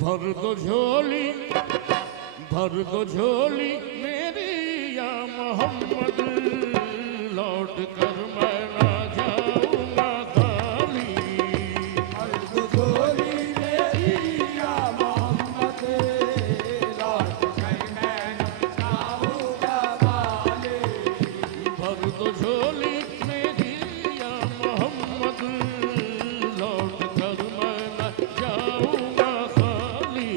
भर दो झोली मेरी या मोहम्मद, लौट कर मैं ना जाऊंगा खाली। भर दो झोली मेरी या मोहम्मद, लौट कर मैं ना जाऊंगा खाली। भर दो झोली मेरी या मोहम्मद, लौट कर मैं ना जाऊंगा खाली।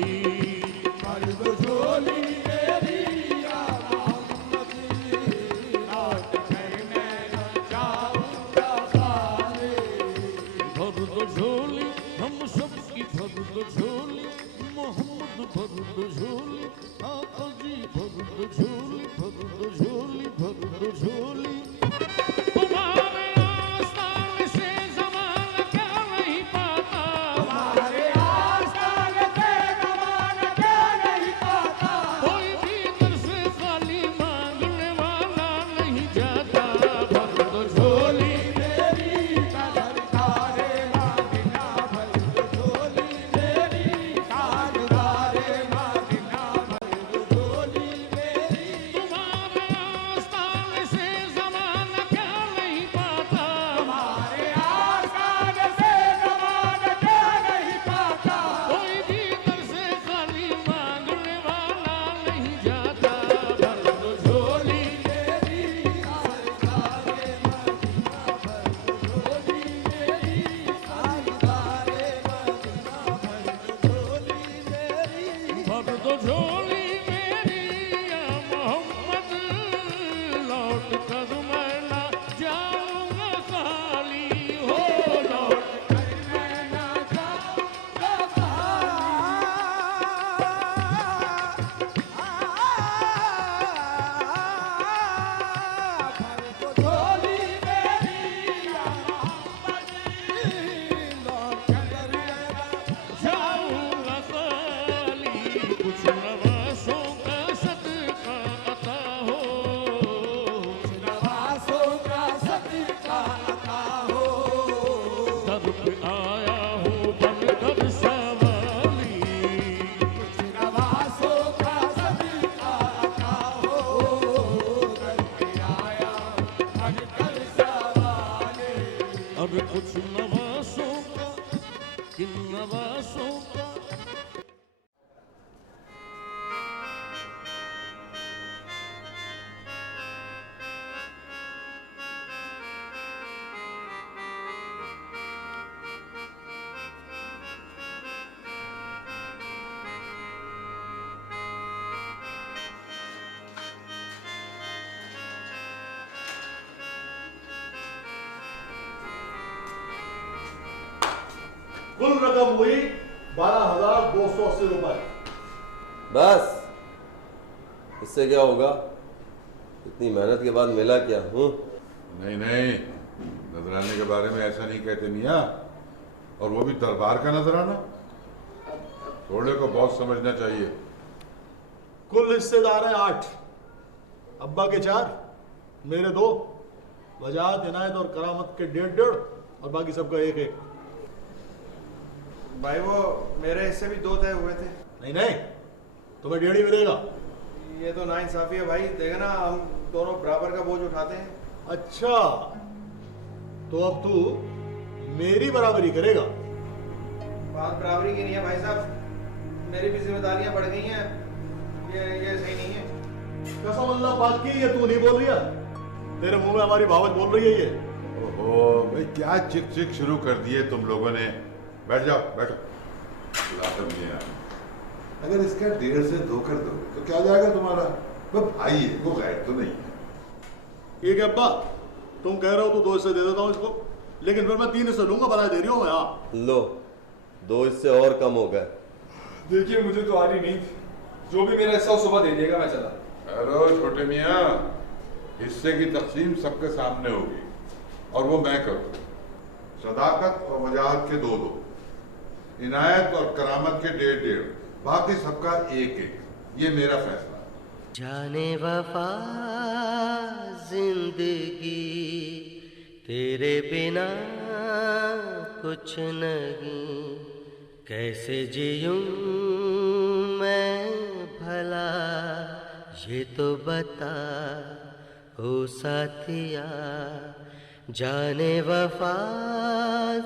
भर दो झोली मेरी या मोहम्मद, लौट कर मैं ना जाऊंगा खाली। भर दो झोली हम सबकी, भर दो झोली मोहम्मद, भर दो झोली आका जी, भर दो झोली, भर दो झोली, भर दो झोली। तुम्हारे आस्थान से ज़माना क्या नहीं पाता, हमारे आस्थान से ज़माना क्या नहीं पाता। कोई भी दर से खाली मांगने वाला नहीं जाता। भर दो झोली मेरी ताजदारे मदीना, भर दो झोली मेरी ताजदारे मदीना, भर दो झोली मेरी। तुम्हारे आस्थान से ज़माना क्या नहीं पाता, हमारे आस्थान से ज़माना क्या नहीं पाता। कोई भी दर से खाली मांगने वाला नहीं जाता। भर दो झोली मेरी ताजदारे मदीना, भर दो झोली मेरी ताजदारे मदीना, भर दो झोली मेरी। भर दो झोली मेरी या मोहम्मद, लौट कर मैं ना जाऊंगा खाली। हो लौट मैं ना जाऊंगा भर दो झोली मेरी या मोहम्मद, लौट कर मैं ना जाऊंगा खाली। कुछ नवासों का सदका अता हो, नवासों का सदका अता हो। दर पे आया हूँ बनकर सवाली। नवासों का सदका अता हो, दर पे आया बनकर सवाले। अब कुछ नवासों का, किन नवासों का। कुल रकम हुई 12,280 रुपए। बस इससे क्या होगा? इतनी मेहनत के बाद मिला क्या? नहीं नहीं, नजराने के बारे में ऐसा नहीं कहते मियाँ, और वो भी दरबार का नजराना। थोड़े को बहुत समझना चाहिए। कुल हिस्सेदार हैं 8, अब्बा के 4, मेरे 2, वजाहत, इनायत और करामत के 1.5 और बाकी सबका 1-1। भाई वो मेरे हिस्से भी 2 तय हुए थे। नहीं नहीं, तुम्हें 1.5 ही मिलेगा। ये तो नाइंसाफी है भाई, देखना ना, हम दोनों बराबर का बोझ उठाते हैं। अच्छा, तो अब तू मेरी बराबरी करेगा? बात बराबरी की नहीं है भाई साहब, मेरी भी जिम्मेदारियां बढ़ गई हैं, ये सही नहीं है। कसम अल्लाह पाक की, ये तू नहीं बोल रही है, तेरे मुंह में हमारी भावच बोल रही है ये। ओहो भाई, क्या चिक चिक शुरू कर दिए तुम लोगों ने। बैठ जाओ, बैठो। लाजम मियाँ, अगर इसका 1.5 से 2 कर दो तो क्या जाएगा तुम्हारा? वो भाई है, वो गैर तो नहीं है। ठीक है अब्बा, तुम कह रहे हो तो 2 हिस्से दे देता हूँ इसको, लेकिन फिर मैं 3 हिस्से लूंगा, बनाए दे रही हूँ यहाँ। लो, 2 हिस्से और कम हो गए। देखिए मुझे तो आ रही नहीं थी, जो भी मेरा हिस्सा सुबह दे देगा, मैं चला। अरे छोटे मियाँ, हिस्से की तकसीम सबके सामने होगी और वो मैं करूँ। सदाकत और वजाहत के 2-2, इनायत और करामत के 1.5, बाकी सबका 1-1। ये मेरा फैसला। जाने वफा जिंदगी तेरे बिना कुछ नहीं, कैसे जीऊं मैं भला ये तो बता ओ साथिया, जाने वफा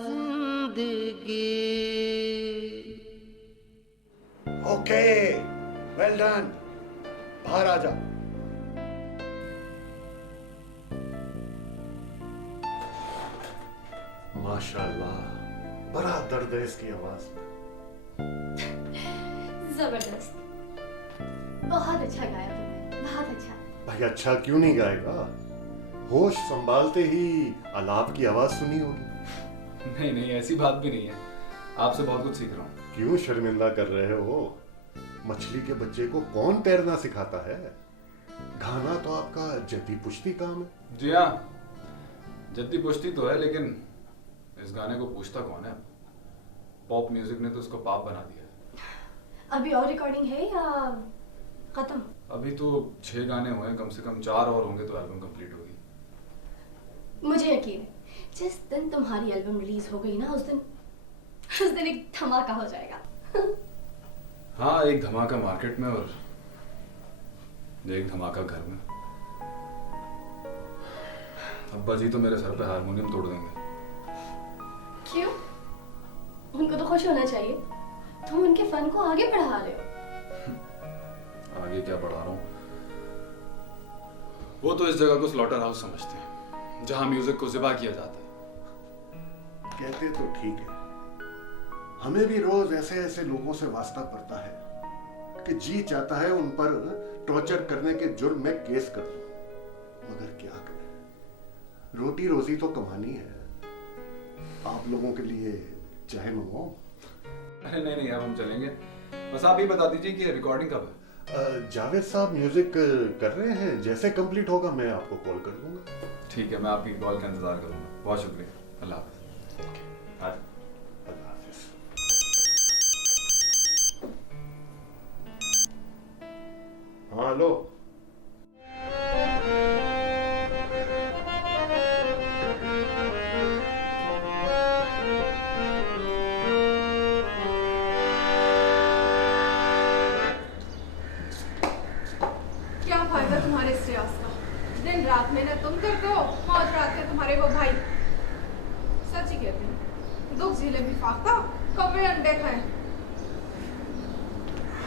जिंदगी। Okay, well done. बाहर आ जा। माशाल्लाह, बड़ा दर्द है इसकी आवाज में। जबरदस्त, बहुत अच्छा गाया तुमने, बहुत अच्छा। भाई अच्छा क्यों नहीं गाएगा? होश संभालते ही आलाप की आवाज सुनी होगी। नहीं नहीं, ऐसी बात भी नहीं है, आपसे बहुत कुछ सीख रहा हूँ। क्यों शर्मिंदा कर रहे हो? मछली के बच्चे को कौन तैरना सिखाता है? गाना तो आपका जद्दी पुश्ती काम है। जी हाँ, जद्दी पुश्ती तो है, लेकिन इस गाने को पूछता कौन है? पॉप म्यूजिक ने तो उसको पाप बना दिया। अभी और रिकॉर्डिंग है या खत्म? अभी तो 6 गाने हुए हैं, कम से कम 4 और होंगे तो एल्बम कंप्लीट होगी। मुझे यकीन है, जिस दिन तुम्हारी एल्बम रिलीज हो गई ना, उस दिन एक धमाका हो जाएगा। हाँ, एक धमाका मार्केट में और एक धमाका घर में। अब्बा जी तो मेरे सर पे हारमोनियम तोड़ देंगे। क्यों? उनको तो खुश होना चाहिए, तुम उनके फन को आगे बढ़ा रहे हो। आगे क्या बढ़ा रहा हूँ? वो तो इस जगह को स्लॉटर हाउस समझते हैं, जहां म्यूजिक को ज़िबा किया जाता है। कहते तो ठीक है, हमें भी रोज ऐसे ऐसे लोगों से वास्ता पड़ता है कि जी चाहता है उन पर टॉर्चर करने के जुर्म में केस कर दूं, मगर क्या करें, रोटी रोजी तो कमानी है। आप लोगों के लिए चाय मंगवाऊं? अरे नहीं नहीं, अब हम चलेंगे। बस आप ही बता दीजिए कि रिकॉर्डिंग कब है? जावेद साहब म्यूजिक कर रहे हैं, जैसे कंप्लीट होगा मैं आपको कॉल कर दूंगा। ठीक है, मैं आपकी कॉल का इंतजार करूंगा। बहुत शुक्रिया, अल्लाह हाफिज़। अल्लाह हाफिज़। हाँ हेलो। क्या फायदा तुम्हारे इस रियाज का? दिन रात मेहनत तुम करते हो, मौज रात के तुम्हारे वो भाई। सच ही कहते हैं, दुख झेले भी फाख्ता, कभी अंडे खाए।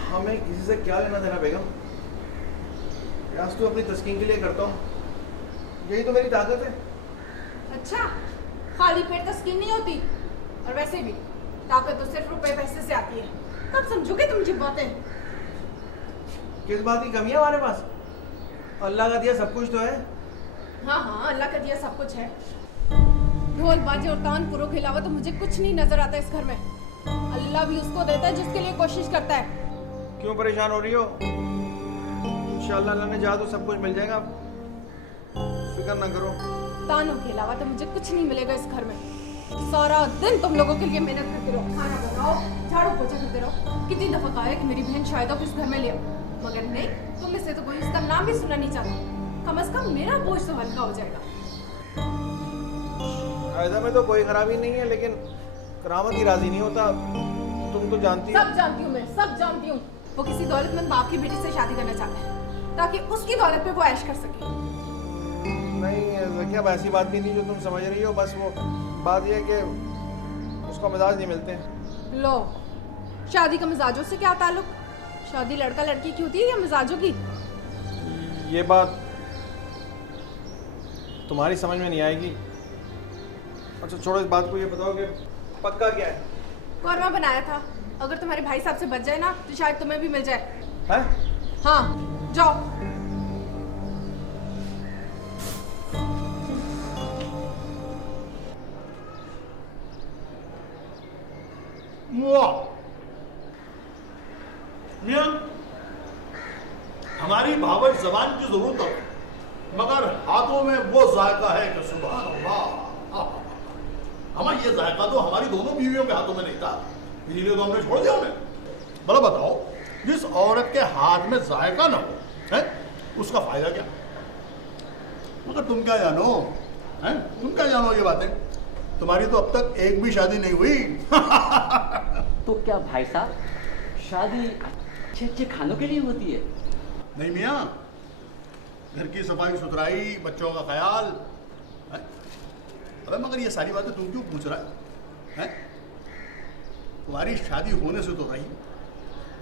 हमें किसी से क्या लेना देना बेगम? प्रयास तो अपनी तस्कीन के लिए करता हूँ, यही तो मेरी ताकत है। अच्छा, खाली पेट तस्कीन नहीं होती, और वैसे भी ताकत तो सिर्फ रुपए पैसे से आती है। कब समझोगे तुम ये बातें? किस बात की कमी है हमारे पास? अल्लाह का दिया सब कुछ तो है। हाँ हाँ, अल्लाह का दिया सब कुछ है। ढोल बाजे और तानपुरों के अलावा तो मुझे कुछ नहीं नजर आता इस घर में। अल्लाह भी उसको देता है जिसके लिए कोशिश करता है। क्यों परेशान हो रही हो? इंशाअल्लाह अल्लाह ने चाहा तो सब कुछ मिल जाएगा, फिक्र ना करो। तानों के अलावा तो मुझे कुछ नहीं मिलेगा इस घर में। सारा दिन तुम लोगों के लिए मेहनत करते रहो, खाना बनाओ, झाड़ू पोछा करते रहो। कितनी दफा कहा है कि मेरी बहन शायद को इस घर में ले आओ, मगर नहीं, तुम में से तो कोई इसका नाम भी सुनना नहीं चाहता। कम से कम मेरा बोझ तो हल्का हो जाएगा। कायदा में तो कोई खराबी नहीं है, लेकिन करामत ही राजी नहीं होता, तुम तो जानती हो। सब जानती हूँ मैं, सब जानती हूँ। वो किसी दौलतमंद बाप की बेटी से शादी करना चाहता है ताकि उसकी दौलत पे वो ऐश कर सके। नहीं क्या ऐसी बात भी नहीं जो तुम समझ रही हो, बस वो बात ये है कि उसका मिजाज नहीं मिलते। लो, शादी का मिजाजों से क्या ताल्लुक? शादी लड़का लड़की की होती है या मिजाजों की? ये बात तुम्हारी समझ में नहीं आएगी। अच्छा छोड़ो इस बात को, ये बताओ कि पक्का क्या है? कौरमा बनाया था, अगर तुम्हारे भाई साहब से बच जाए ना तो शायद तुम्हें भी मिल जाए। हैं? हाँ, जाओ। हमारी भावट जबान की जरूरत है, मगर हाथों में वो जायका है कि सुभान अल्लाह। हमारा ये जायका तो हमारी दोनों बीवियों के हाथों में नहीं था, इसीलिए तो हमने छोड़ दिया उन्हें। भला बताओ, जिस औरत के हाथ में जायका ना हो है, उसका फायदा क्या? मगर तुम क्या जानो हैं? तुम क्या जानो ये बातें? तुम्हारी तो अब तक एक भी शादी नहीं हुई। तो क्या भाई साहब शादी अच्छे अच्छे खानों के लिए होती है? नहीं मियाँ, घर की सफाई सुथराई, बच्चों का ख्याल है? अबे मगर ये सारी बातें तुम क्यों पूछ रहा है? तुम्हारी शादी होने से तो रही।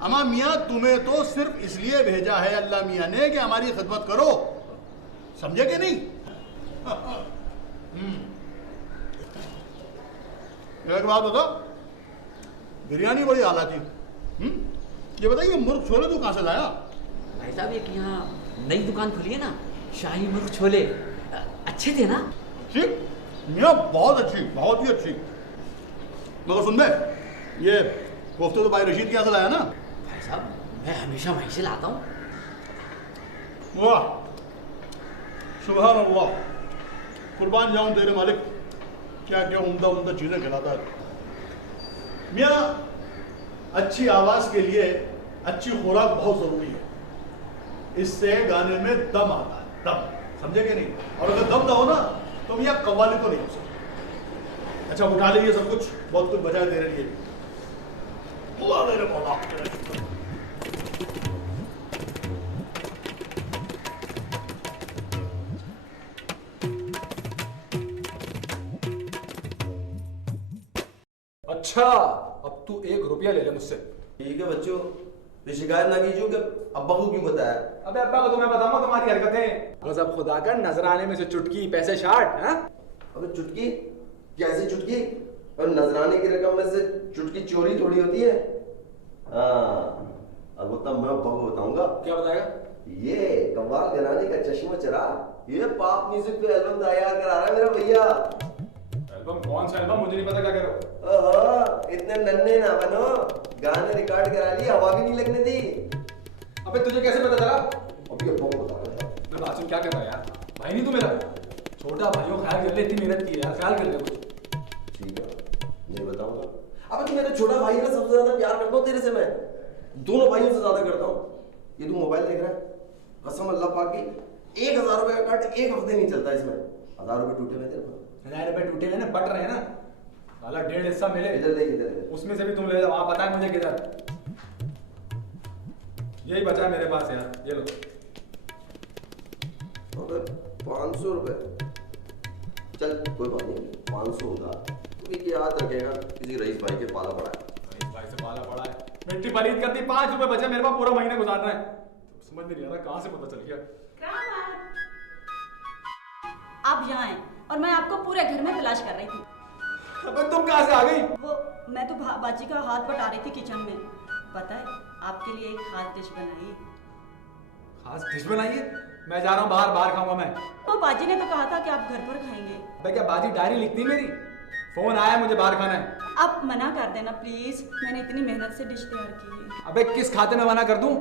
अमा मियाँ तुम्हें तो सिर्फ इसलिए भेजा है अल्लाह मियाँ ने कि हमारी खिदमत करो, समझे कि नहीं? एक बात बताओ, बिरयानी बड़ी आला थी। ये बताइए मुर्ग छोले तू कहाँ से लाया? भाई साहब एक यहाँ नई दुकान खुली है ना, शाही मुर्ग छोले, अच्छे थे ना? ठीक मियाँ, बहुत अच्छी, बहुत ही अच्छी। मगर सुन बे, ये कोफ्ते तो भाई रशीद के यहाँ से लाया ना? भाई साहब मैं हमेशा वहीं से लाता हूँ। वाह, सुभान अल्लाह, कुर्बान जाऊं तेरे मालिक, क्या क्या उम्दा उम्दा चीजें खिलाता है। मियाँ, अच्छी आवाज के लिए अच्छी खुराक बहुत जरूरी है। इससे गाने में दम आता है, दम, समझे कि नहीं? और अगर दम ना हो ना तो मियाँ कव्वाली तो नहीं हो सकती। अच्छा उठा लीजिए सब कुछ, बहुत कुछ बचा है तेरे लिए। खुदा तेरे मौला। अच्छा अब तू 1 रुपया ले ले मुझसे। ठीक है बच्चों, तो शिकायत ना कीजिए कि अब्बा को क्यों बताया। अबे अब्बा को तो मैं बताऊंगा तुम्हारी हरकतें। बस अब खुदा का नजराने में से चुटकी पैसे शाट। अबे चुटकी कैसी चुटकी? और नजराने की रकम में से चुटकी चोरी थोड़ी होती है। अब तब मैं अब्बा को बताऊंगा। क्या बताएगा? ये कव्वाल घराने का चश्मा चरा, ये पॉप म्यूजिक पे एल्बम तैयार करा रहा है मेरा भैया। एल्बम? कौन सा एल्बम? मुझे नहीं पता क्या कह रहे हो। ओहो, इतने नन्हे ना बनो, गाने रिकॉर्ड करा लिए, हवा भी नहीं लगने दी। अबे तुझे कैसे पता चला? अभी अब्बा को बता। मैं बात सुन, क्या कर रहा है यार? भाई नहीं तू मेरा? छोटा भाइयों ख्याल कर ले, इतनी मेहनत की है यार, ख्याल कर ले कुछ। ठीक है, नहीं बताऊंगा। अबे तू मेरा छोटा भाई है, सबसे ज्यादा प्यार करता हूँ तेरे से मैं, दोनों भाइयों से ज्यादा करता हूँ। ये तू मोबाइल देख रहा है, कसम अल्लाह पाक की 1000 रुपए का कट 1 हफ्ते नहीं चलता इसमें। 1000 रुपए टूटे हुए तेरे पास। 1000 रुपए टूटे हुए ना, बट रहे ना वाला 1.5 हिस्सा मिले। इधर ले, इधर ले। उसमें से भी तुम ले जाओ। वहां पता है मुझे किधर। यही बचा है मेरे पास यार, ये लो। अबे 500 रुपए, चल कोई बात नहीं, 500 होगा तो भी याद रखेगा, किसी रईस भाई के पाला पड़ा है। रईस भाई से पाला पड़ा है, मिट्टी पलीत कर दी। 5 रुपए बचे मेरे पास, पूरा महीना गुजारना है। समझ नहीं आ रहा कहाँ से पता चल गया। आप यहाँ हैं और मैं आपको पूरे घर में तलाश कर रही थी। अबे तुम कहाँ से आ गई? वो मैं तो बाजी का हाथ बटा रही थी किचन में। पता है आपके लिए एक खास डिश बनाई। खास डिश बनाई है? मैं जा रहा हूँ बाहर, बाहर खाऊंगा मैं। तो बाजी ने तो कहा था कि आप घर पर खाएंगे। अबे क्या बाजी डायरी लिखती मेरी? फोन आया मुझे बाहर खाना है। आप मना कर देना प्लीज, मैंने इतनी मेहनत से डिश तैयार की है। अबे किस खाते में मना कर दूं?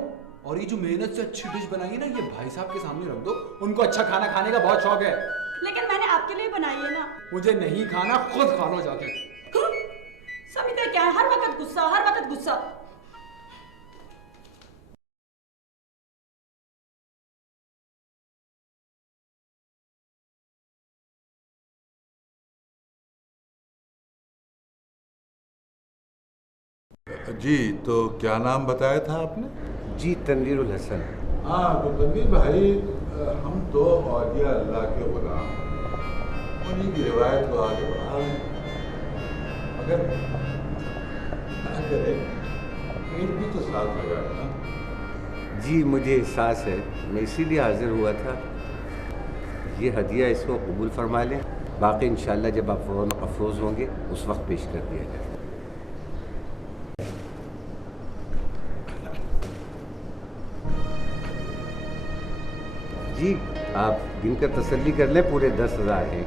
और ये जो मेहनत से अच्छी डिश बनाई है ना, ये भाई साहब के सामने रख दो, उनको अच्छा खाना खाने का बहुत शौक है। लेकिन मैंने आपके लिए बनाई है ना। मुझे नहीं खाना, खुद खा लो जाके। समिता क्या है, हर वक्त गुस्सा, हर वक्त गुस्सा। जी, तो क्या नाम बताया था आपने? जी तनवीरुल हसन। हाँ तो तनवीर भाई, हम तो औलिया अल्लाह के गुलाम, उन्हीं की रिवायत को आगे बढ़ा रहे हैं। मगर क्या करें, पेट भी तो साथ लगा है ना। जी मुझे एहसास है, मैं इसीलिए हाजिर हुआ था। ये हदिया इसको कबूल फरमा लें, बाकी इंशाल्लाह जब आप रौनक अफरोज़ होंगे उस वक्त पेश कर दिया जाए। जी आप गिनकर तसल्ली कर लें, पूरे 10,000 हैं।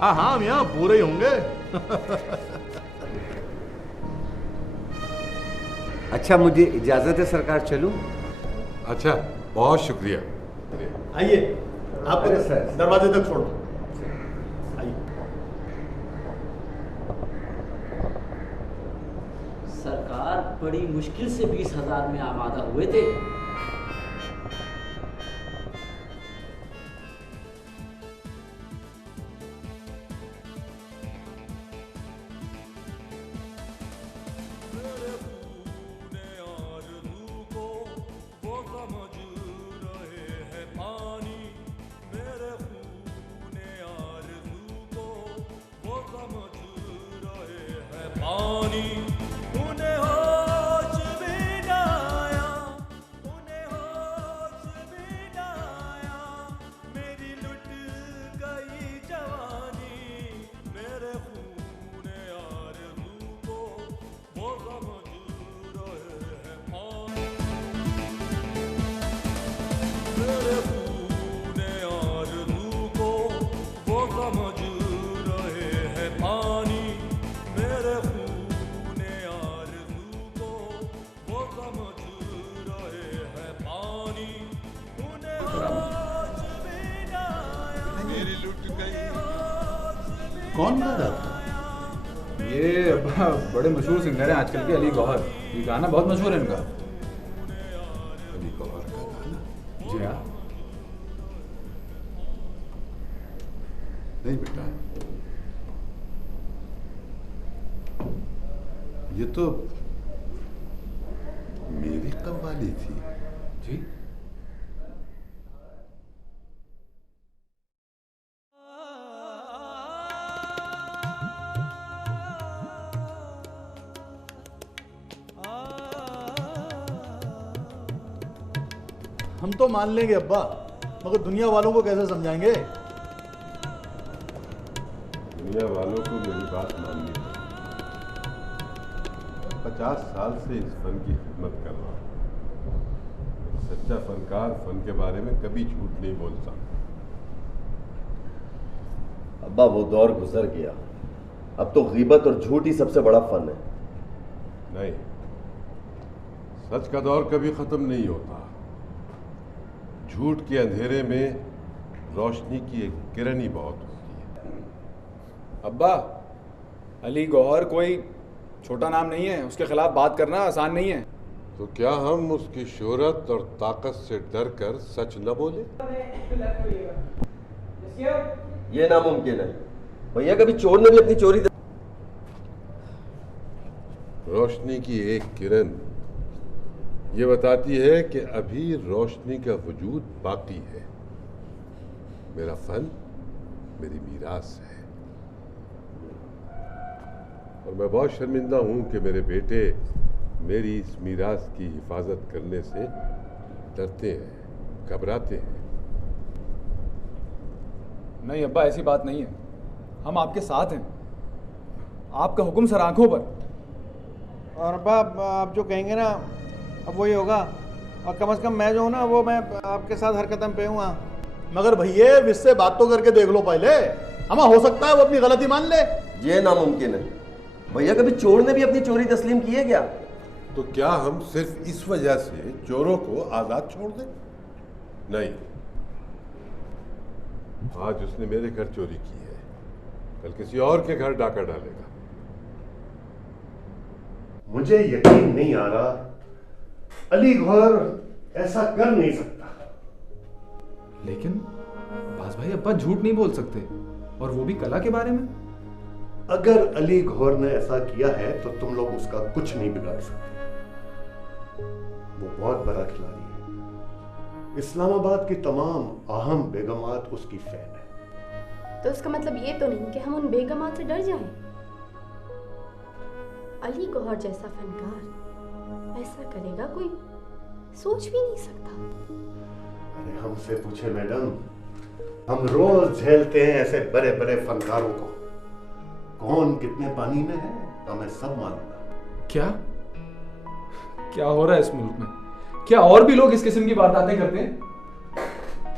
हाँ हाँ मियाँ, पूरे ही होंगे। अच्छा मुझे इजाज़त है सरकार, चलूं? अच्छा बहुत शुक्रिया। आइए, आपको दरवाजे तक छोड़ दो। सरकार बड़ी मुश्किल से 20,000 में आमादा हुए थे। पानी, उन्हें होश भी न आया, उन्हें होश भी न आया। मेरी लुट गई जवानी, मेरे खून आरज़ू को वो समझ रहे हैं पानी। मेरे खून आरज़ू को वो समझ रहे हैं पानी, मेरे खून आरज़ू को वो समझ रहे हैं पानी, उन्हें होश भी न आया। मेरी लुट गई। कौन गा रहा था? ये अब्बा बड़े मशहूर सिंगर हैं आजकल के, अली गौहर। ये गाना बहुत मशहूर है इनका। अली गौहर का गाना? जी हाँ। नहीं बेटा, ये तो मेरी कव्वाली थी। जी? हम तो मान लेंगे अब्बा, मगर दुनिया वालों को कैसे समझाएंगे? दुनिया वालों को मेरी बात माननी है। 50 साल से इस फन की खिदमत कर रहा हूँ। सच्चा फनकार फन के बारे में कभी झूठ नहीं बोलता। अब्बा वो दौर गुजर गया, अब तो गीबत और झूठ ही सबसे बड़ा फन है। नहीं, सच का दौर कभी खत्म नहीं होता। झूठ के अंधेरे में रोशनी की एक किरण ही बहुत होती है। अब्बा, अली गौहर कोई छोटा नाम नहीं है, उसके खिलाफ बात करना आसान नहीं है। तो क्या हम उसकी शोहरत और ताकत से डर कर सच न बोले? ये नामुमकिन है भैया, कभी चोर ने भी अपनी चोरी रोशनी की एक किरण ये बताती है कि अभी रोशनी का वजूद बाकी है। मेरा फन मेरी मीरास है, और मैं बहुत शर्मिंदा हूं कि मेरे बेटे मेरी इस मीरास की हिफाजत करने से डरते हैं, घबराते हैं। नहीं अब्बा, ऐसी बात नहीं है। हम आपके साथ हैं, आपका हुक्म सर आंखों पर। और अब्बा आप जो कहेंगे ना अब वही होगा, और कम से कम मैं जो हूँ ना वो मैं आपके साथ हर कदम पे हूँ। मगर भैया इससे बात तो करके देख लो पहले, हमें हो सकता है वो अपनी गलती मान ले। ये नामुमकिन है भैया, कभी चोर ने भी अपनी चोरी तस्लीम की है क्या? तो क्या हम सिर्फ इस वजह से चोरों को आजाद छोड़ दें? नहीं, आज उसने मेरे घर चोरी की है, कल किसी और के घर डाका डालेगा। मुझे यकीन नहीं आ रहा, अली गौहर ऐसा कर नहीं सकता। लेकिन बाज भाई, अब्बा झूठ नहीं बोल सकते, और वो भी कला के बारे में। अगर अली गौहर ने ऐसा किया है तो तुम लोग उसका कुछ नहीं बिगाड़ सकते। वो बहुत बड़ा खिलाड़ी है, इस्लामाबाद की तमाम अहम बेगमात उसकी फैन है। तो इसका मतलब ये तो नहीं कि हम उन बेगमात से डर जाएं। अली गौहर जैसा फनकार ऐसा करेगा कोई सोच भी नहीं सकता। अरे हमसे पूछे मैडम, हम रोज झेलते हैं ऐसे बड़े बड़े फनकारों को। कौन कितने पानी में है हमें सब मालूम है। क्या क्या हो रहा है इस मुल्क में? क्या और भी लोग इस किस्म की बातें करते हैं?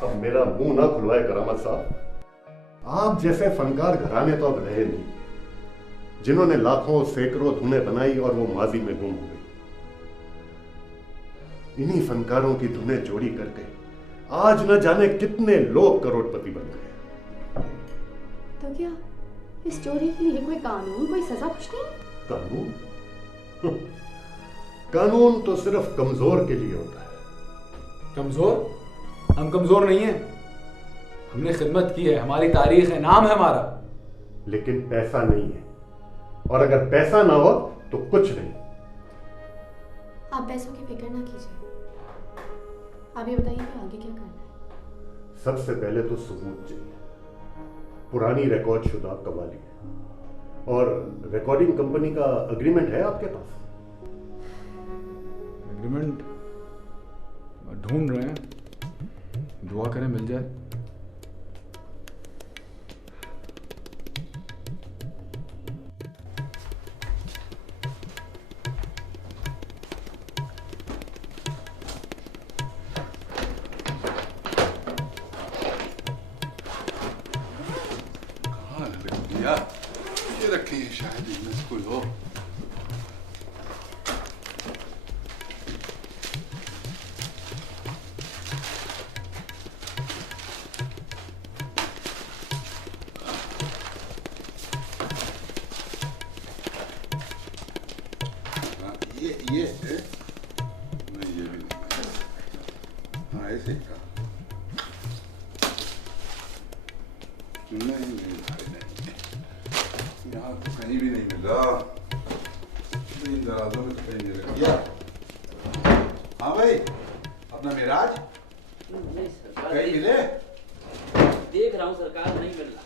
अब मेरा मुंह ना खुलवाए करामत साहब। आप जैसे फनकार घराने तो अब रहे नहीं, जिन्होंने लाखों सैकड़ों धुनें बनाई और वो माजी में गुम हो गई। इन्हीं फनकारों की धुनें जोड़ी करके आज न जाने कितने लोग करोड़पति बन गए। तो क्या इस चोरी के लिए कोई कानून, कोई सजा कुछ नहीं? कानून? कानून तो सिर्फ कमजोर के लिए होता है। कमजोर? हम कमजोर नहीं हैं, हमने खिदमत की है, हमारी तारीख है, नाम है हमारा। लेकिन पैसा नहीं है, और अगर पैसा ना हो तो कुछ नहीं। आप पैसों की फिक्र ना कीजिए, आप ये बताइए कि आगे क्या करना है? सबसे पहले तो सबूत चाहिए। पुरानी रिकॉर्ड शुदा कवाली है, और रिकॉर्डिंग कंपनी का एग्रीमेंट है आपके पास? एग्रीमेंट ढूंढ रहे हैं, दुआ करें मिल जाए। ये रखी है शायद इनमें कोई हो। ये है नहीं, ये भी नहीं। हाँ ऐसे ही का नहीं, यहाँ तो कहीं भी नहीं मिला। इन दराजों में तो कहीं नहीं मिला। हाँ भाई, अपना मिराज नहीं सरकार, कहीं मिले? देख रहा हूँ सरकार, नहीं मिल रहा।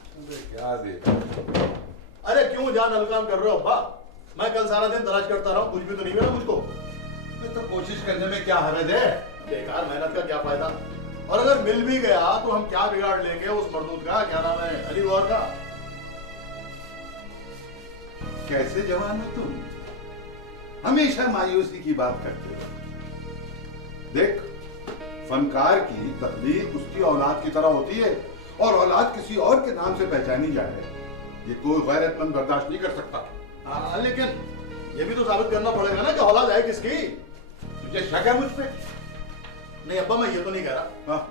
क्या देख? अरे क्यों जान हल्का कर रहे हो अब्बा? मैं कल सारा दिन तलाश करता रहा, कुछ भी तो नहीं मिला मुझको। मैं तो कोशिश करने में क्या हरज है? बेकार मेहनत का क्या फायदा? और अगर मिल भी गया तो हम क्या बिगाड़ लेंगे उस मरदूत का, क्या नाम है, अली गौर का? कैसे जवान हो तुम? हमेशा मायूसी की बात करते हो। देख, फनकार की तकलीफ उसकी औलाद की तरह होती है, और औलाद किसी और के नाम से पहचानी जाए, ये कोई गैरतमंद बर्दाश्त नहीं कर सकता। हाँ, लेकिन ये भी तो साबित करना पड़ेगा ना कि औलाद है किसकी। तुझे शक है मुझ पे? नहीं अब्बा, मैं ये तो नहीं कह रहा।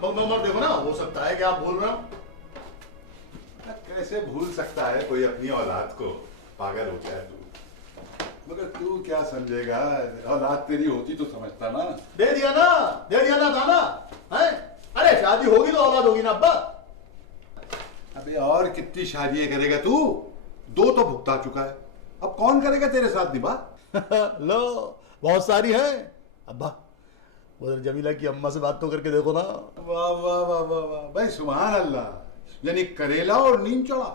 मगर देखो ना, हो सकता है कि आप भूल रहे हो। कैसे भूल सकता है कोई अपनी औलाद को? पागल हो गया तू। मगर तू क्या समझेगा, औलाद तेरी होती तो समझता ना। दे दिया ना था ना, है? अरे शादी होगी तो औलाद होगी ना अब्बा। अबे और कितनी शादियां करेगा तू? 2 तो भुगता चुका है, अब कौन करेगा तेरे साथ निभा? लो, बहुत सारी है अब्बा। उधर जमीला की अम्मा से बात तो करके देखो ना। वाह वाह वाह वाह वाह भाई, सुभान अल्लाह। यानी करेला और नीम चढ़ा।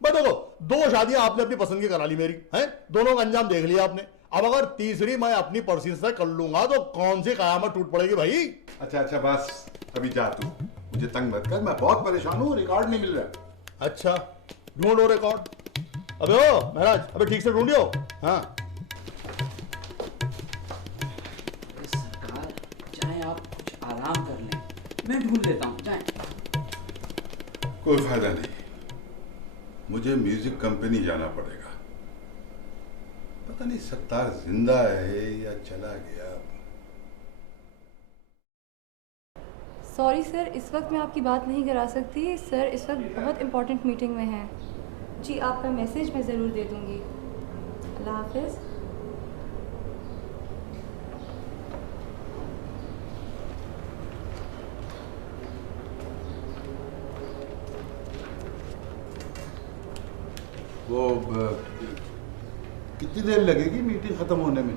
देखो, 2 शादियां आपने अपनी पसंद की करा ली मेरी, हैं? दोनों का अंजाम देख लिया आपने। अब अगर तीसरी मैं अपनी पर्सी से कर लूंगा तो कौन सी कयामत टूट पड़ेगी भाई? अच्छा बस, अभी जा तू, मुझे तंग मत कर, मैं बहुत परेशान हूँ, रिकॉर्ड नहीं मिल रहा। अच्छा, ढूंढो रिकॉर्ड। अबे ओ महाराज, अबे ठीक से ढूंढियो। हाँ सरकार, चाहे आप कुछ आराम कर लें, मैं ढूंढ लेता हूँ, चाहे। कोई फायदा नहीं, मुझे म्यूजिक कंपनी जाना पड़ेगा। पता नहीं सत्तार जिंदा है या चला गया। सॉरी सर, इस वक्त मैं आपकी बात नहीं करा सकती। सर इस वक्त बहुत इंपॉर्टेंट मीटिंग में है। जी आपका मैसेज मैं ज़रूर दे दूँगी। अल्लाह हाफिज़। वो कितनी देर लगेगी मीटिंग खत्म होने में?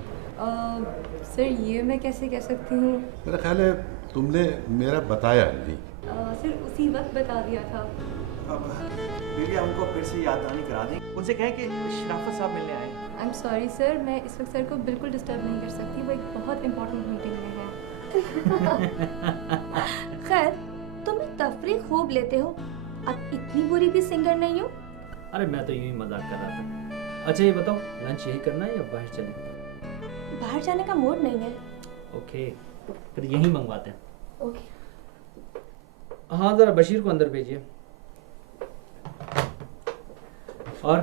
सर ये मैं कैसे कह सकती हूँ? मेरा ख्याल है तुमने मेरा बताया नहीं। सर उसी वक्त बता दिया था। अब भैया उनको फिर से याद दहानी करा दें, उनसे कहें कि शराफत साहब मिलने आए। आई एम सॉरी सर, मैं इस वक्त सर को बिल्कुल डिस्टर्ब नहीं कर सकती, वो एक बहुत इंपॉर्टेंट मीटिंग में है। खैर, तुम तफरीक खूब लेते हो, अब इतनी बुरी भी सिंगर नहीं हो। अरे मैं तो यूं ही मजाक कर रहा था। अच्छा ये बताओ, लंच यही करना है या बाहर चले? बाहर जाने का मूड नहीं है। ओके, फिर यही मंगवाते हैं। ओके। हाँ जरा बशीर को अंदर भेजिए। और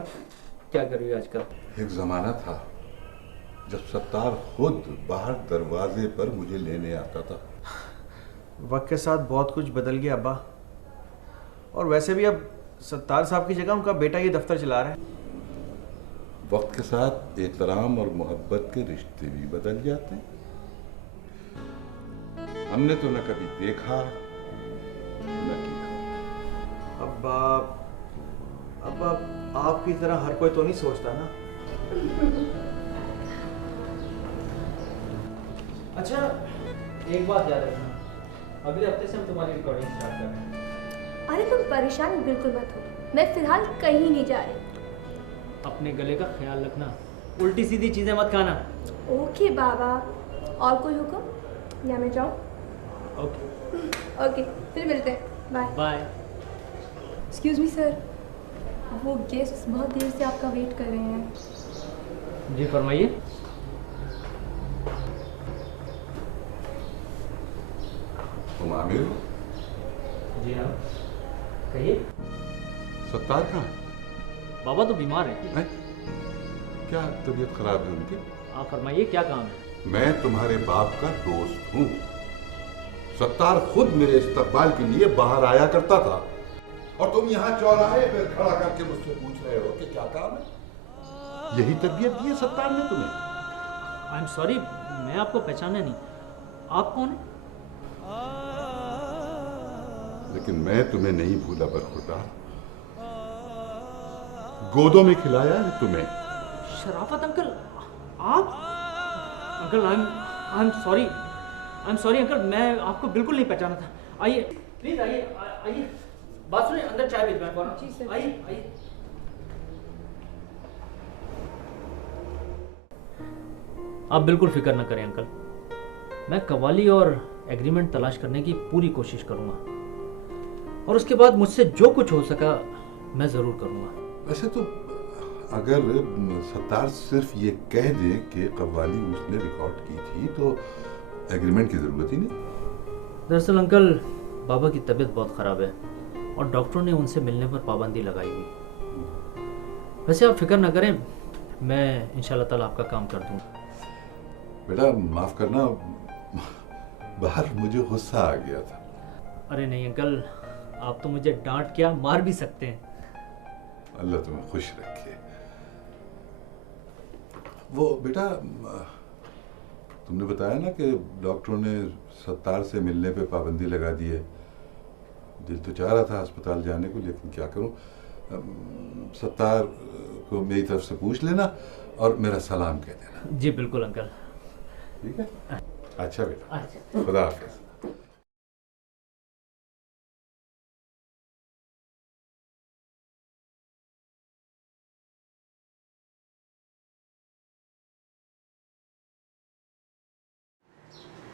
क्या कर रही हो आजकल? एक जमाना था जब सत्तार खुद बाहर दरवाजे पर मुझे लेने आता था। वक्त के साथ बहुत कुछ बदल गया अब्बा, और वैसे भी अब सत्तार साहब की जगह उनका बेटा ये दफ्तर चला रहा है। वक्त के साथ एहतराम और मोहब्बत के रिश्ते भी बदल जाते हैं। हमने तो न कभी देखा न किया। अब्बा आपकी तरह हर कोई तो नहीं सोचता ना। अच्छा एक बात याद रखना, अगले हफ्ते से हम तुम्हारी रिकॉर्डिंग स्टार्ट कर रहे हैं। अरे तुम परेशान बिल्कुल मत हो, मैं फिलहाल कहीं नहीं जा रही। अपने गले का ख्याल रखना, उल्टी सीधी चीजें मत खाना। ओके बाबा। और कोई हुक्म या मैं जाऊँ? ओके ओके, फिर मिलते हैं। Bye bye. Excuse me sir, वो गेस्ट बहुत देर से आपका वेट कर रहे हैं। जी फरमाइए। तुम आमिर हो? जी हाँ, कहिए। सत्तार कहाँ? बाबा तो बीमार है। क्या तबीयत खराब है उनकी? आप फरमाइए क्या काम है? मैं तुम्हारे बाप का दोस्त हूँ। सत्तार खुद मेरे इस्तकबाल के लिए बाहर आया करता था और तुम यहाँ चौराहे पे खड़ा करके मुझसे पूछ रहे हो कि क्या काम है? यही तरबियत दी है सत्तार ने तुम्हें? आई एम सॉरी, मैं आपको पहचाना नहीं। आप कौन है? लेकिन मैं तुम्हें नहीं भूला बरखुरदार। गोदों में खिलाया है तुम्हें। शराफत अंकल, आप? Uncle I am sorry uncle, मैं आपको बिल्कुल नहीं पहचाना था। आइए प्लीज, आइए। बात सुनिए, अंदर चाय भिजवाएं। जी सर। आइए। आप बिल्कुल फिक्र न करें अंकल, मैं कवाली और एग्रीमेंट तलाश करने की पूरी कोशिश करूंगा और उसके बाद मुझसे जो कुछ हो सका मैं जरूर करूंगा। वैसे तो अगर सत्तार सिर्फ ये कह दे कि कव्वाली उसने रिकॉर्ड की थी तो एग्रीमेंट की जरूरत ही नहीं। दरअसल अंकल, बाबा की तबीयत बहुत खराब है और डॉक्टरों ने उनसे मिलने पर पाबंदी लगाई हुई। वैसे आप फिक्र ना करें, मैं इंशाल्लाह ताला आपका काम कर दूंगा। बेटा माफ करना, बाहर मुझे गुस्सा आ गया था। अरे नहीं अंकल, आप तो मुझे डांट क्या मार भी सकते हैं। अल्लाह तुम्हें खुश रखे। वो बेटा, तुमने बताया ना कि डॉक्टरों ने सत्तार से मिलने पे पाबंदी लगा दी है। दिल तो चाह रहा था अस्पताल जाने को, लेकिन क्या करूं। सत्तार को मेरी तरफ से पूछ लेना और मेरा सलाम कह देना। जी बिल्कुल अंकल। ठीक है? अच्छा बेटा, खुदा हाफिज।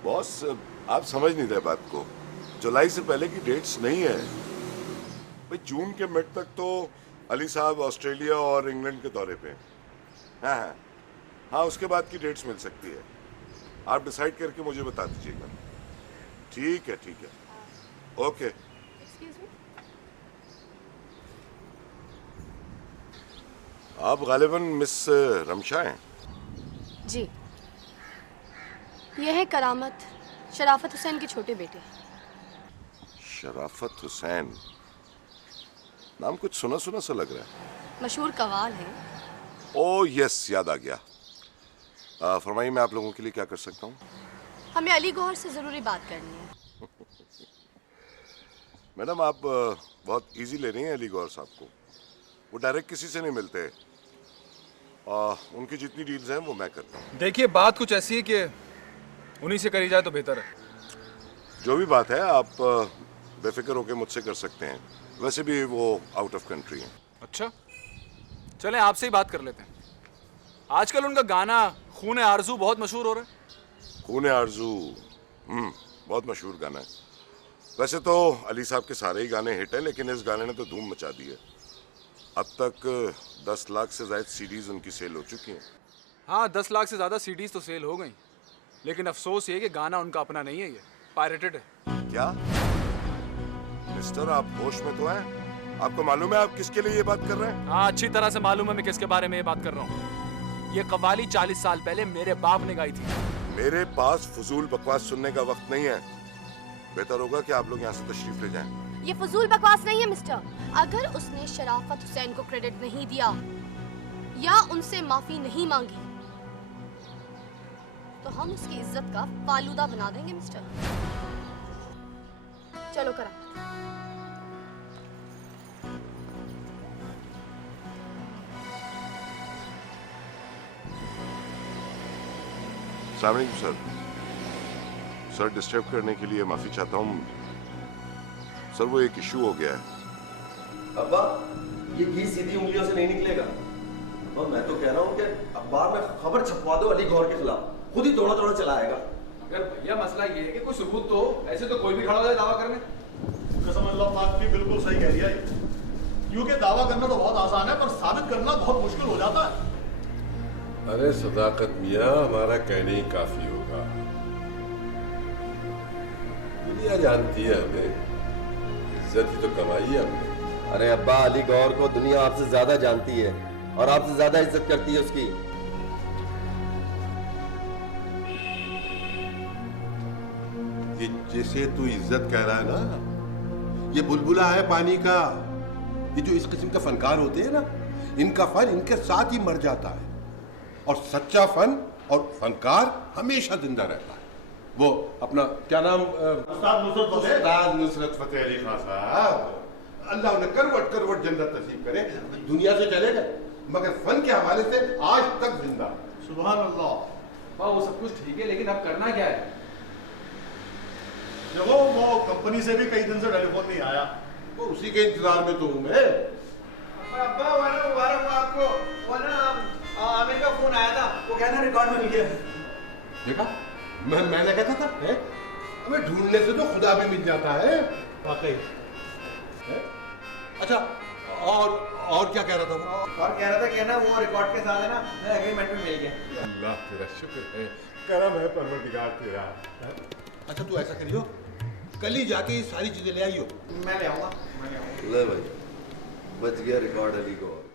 बॉस, आप समझ नहीं रहे बात को। जुलाई से पहले की डेट्स नहीं है भाई। जून के मिड तक तो अली साहब ऑस्ट्रेलिया और इंग्लैंड के दौरे पे। हाँ, उसके बाद की डेट्स मिल सकती है। आप डिसाइड करके मुझे बता दीजिएगा। ठीक है। ओके। आप गालिबन मिस रमशा हैं? जी, ये है करामत, शराफत हुसैन के छोटे बेटे। शराफत हुसैन, नाम कुछ सुना सुना सा लग रहा है। मशहूर कवाल है। ओह यस, याद आ गया। फरमाइए, मैं आप लोगों के लिए क्या कर सकता हूँ? हमें अली गौहर से जरूरी बात करनी है। मैडम, आप बहुत इजी ले रही हैं अली गौहर साहब को। वो डायरेक्ट किसी से नहीं मिलते। उनकी जितनी डील्स हैं वो मैं करता हूँ। देखिए, बात कुछ ऐसी है कि उन्हीं से करी जाए तो बेहतर है। जो भी बात है आप बेफिक्र होकर मुझसे कर सकते हैं। वैसे भी वो आउट ऑफ कंट्री हैं। अच्छा, चलें आपसे ही बात कर लेते हैं। आजकल उनका गाना खून आरज़ू बहुत मशहूर हो रहा है। खून आरज़ू, बहुत मशहूर गाना है। वैसे तो अली साहब के सारे ही गाने हिट हैं, लेकिन इस गाने ने तो धूम मचा दी है। अब तक 10 लाख से ज़्यादा सीडीज उनकी सेल हो चुकी हैं। हाँ, 10 लाख से ज़्यादा सीडीज तो सेल हो गई, लेकिन अफसोस ये कि गाना उनका अपना नहीं है, ये पायरेटेड है। क्या मिस्टर, आप होश में तो हैं? आपको मालूम है आप किसके लिए ये बात कर रहे हैं? हाँ, अच्छी तरह से मालूम है मैं किसके बारे में ये बात कर रहा हूँ। ये कव्वाली 40 साल पहले मेरे बाप ने गाई थी। मेरे पास फजूल बकवास सुनने का वक्त नहीं है। बेहतर होगा कि आप लोग यहाँ से तशरीफ ले जाएं। ये फजूल बकवास नहीं है मिस्टर। अगर उसने शराफत हुसैन को क्रेडिट नहीं दिया या उनसे माफी नहीं मांगी तो हम उसकी इज्जत का फालूदा बना देंगे मिस्टर। चलो करा। अस्सलाम वालेकुम सर। सर, डिस्टर्ब करने के लिए माफी चाहता हूँ सर। वो एक इशू हो गया है। अब्बा, ये घी सीधी उंगलियों से नहीं निकलेगा। और मैं तो कह रहा हूँ कि अखबार में खबर छपवा दो अली गौहर के खिलाफ, खुद ही दौड़ा दौड़ा चला आएगा। मगर भैया मसला ये है कि कोई सबूत तो, ऐसे तो कोई भी खड़ा हो जाए दावा करने। कसम अल्लाह पाक भी बिल्कुल सही कह दिया। क्योंकि दावा करना तो बहुत आसान है, पर साबित करना बहुत मुश्किल हो जाता है। अरे सदाकत मियाँ, हमारा कहने ही काफी होगा। दुनिया जानती है हमें, इज्जत ही तो कमाई है हमने। अरे अब्बा, अली गौहर को दुनिया आपसे ज्यादा जानती है और आपसे ज्यादा इज्जत करती है उसकी। ये जैसे तू इज्जत कह रहा है ना, ये बुलबुला है पानी का। ये जो इस किस्म के फनकार होते हैं ना, इनका फन इनके साथ ही मर जाता है, और सच्चा फन और फनकार हमेशा जिंदा रहता है। वो अपना क्या नाम, उस्ताद नुसरत फतेह अली खान साहब, अल्लाह उन्हें करवट करवट जन्नत नसीब करे। दुनिया से चले गए मगर फन के हवाले से आज तक जिंदा। सुभान अल्लाह। वो सब कुछ ठीक है, लेकिन अब करना क्या है? देखो, वो कंपनी से भी कई दिन से टेलीफोन नहीं आया, वो उसी के इंतजार में तो हूँ मैं। अब्बा मुबारक हो आपको। वो ना आमिर का फोन आया था, वो कहना रिकॉर्ड मिल गया। देखा, मैंने कहता था, है? हमें ढूंढने से तो खुदा भी मिल जाता है। वाकई। अच्छा, और क्या कह रहा था वो? और कह रहा था कि ना वो रिकॉर्ड के साथ है ना एग्रीमेंट में मिल गया। अल्लाह तेरा शुक्र है, करम है परवरदिगार तेरा। अच्छा तू ऐसा करियो, कल ही जाके ये सारी चीजें ले आइयो। मैं ले आऊंगा। ले भाई, बच गया रिकॉर्ड अली गौहर।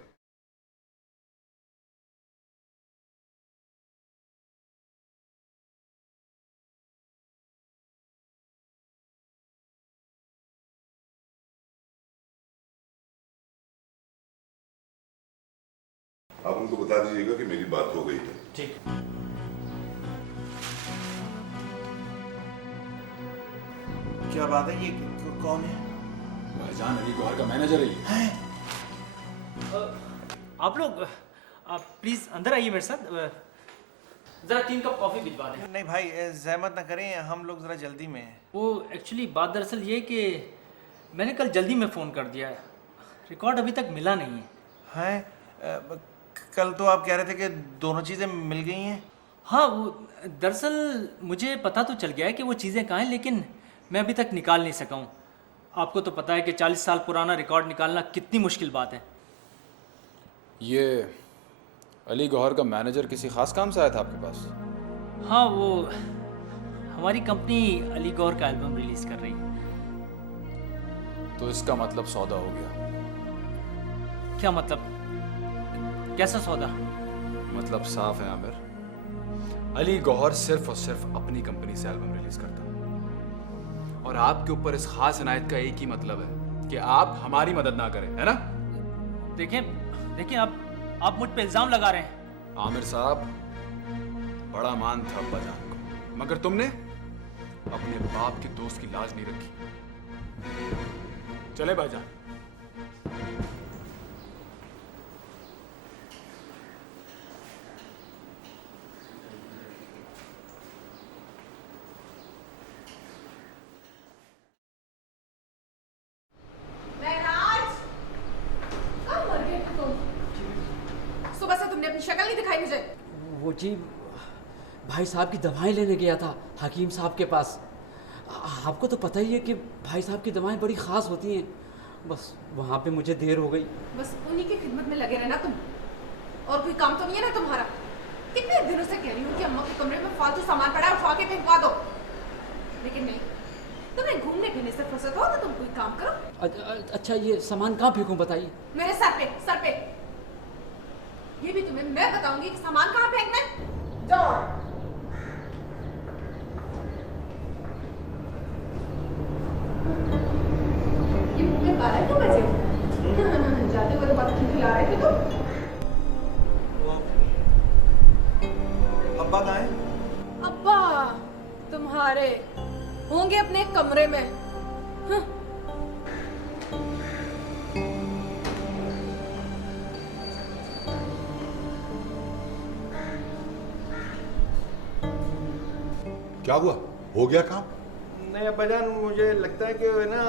आप उनको बता दीजिएगा कि मेरी बात हो गई है। ठीक। क्या बात है? ये कौन है? भाईजान अली गौहर का मैनेजर है ये। आप लोग प्लीज अंदर आइए मेरे साथ, जरा 3 कप कॉफी भिजवा दें। नहीं भाई, जहमत ना करें, हम लोग जरा जल्दी में हैं। वो एक्चुअली बात दरअसल ये कि मैंने कल जल्दी में फ़ोन कर दिया है, रिकॉर्ड अभी तक मिला नहीं है। हैं? कल तो आप कह रहे थे कि दोनों चीज़ें मिल गई हैं। हाँ, वो दरअसल मुझे पता तो चल गया है कि वो चीज़ें कहाँ हैं, लेकिन मैं अभी तक निकाल नहीं सका हूँ। आपको तो पता है कि 40 साल पुराना रिकॉर्ड निकालना कितनी मुश्किल बात है। ये अली गौहर का मैनेजर किसी खास काम से आया था आपके पास? हाँ, वो हमारी कंपनी अली गौहर का एल्बम रिलीज कर रही है। तो इसका मतलब सौदा हो गया। क्या मतलब? कैसा सौदा? मतलब साफ है आमिर, अली गौहर सिर्फ और सिर्फ अपनी कंपनी से एल्बम रिलीज करता है, और आपके ऊपर इस खास इनायत का एक ही मतलब है कि आप हमारी मदद ना करें, है ना? देखिए आप मुझ पे इल्जाम लगा रहे हैं। आमिर साहब, बड़ा मान था अब्बा जान को, मगर तुमने अपने बाप के दोस्त की लाज नहीं रखी। चले भाईजान। सुबह से तुमने अपनी शक्ल नहीं दिखाई मुझे। वो जी भाई साहब की दवाएं लेने गया था हकीम साहब के पास। आपको तो पता ही है कि भाई साहब की दवाएं बड़ी ख़ास होती हैं, बस वहाँ पे मुझे देर हो गई। बस उन्हीं की खिदमत में लगे रहना तुम, और कोई काम तो नहीं है ना तुम्हारा। कितने दिनों से कह रही हूँ कि अम्मा के कमरे में फालतू सामान पड़ा है, उठा के फेंकवा दो, लेकिन नहीं। तुम्हें घूमने फिरने से फुर्सत हो तो तुम कोई काम करो। अच्छा, ये सामान कहाँ फेंकूं बताइए? मेरे सर पे। ये भी तुम्हें मैं बताऊंगी कि सामान कहाँ फेंकना है। जाओ। ये मुंह में 12 क्यों बजे? जाते हुए तो बात खिला रहे थे तुम। अब्बा कहाँ है? अब्बा तुम्हारे होंगे अपने कमरे में। हाँ। क्या हुआ? हो गया काम? नहीं अब्बाजान, मुझे लगता है कि ना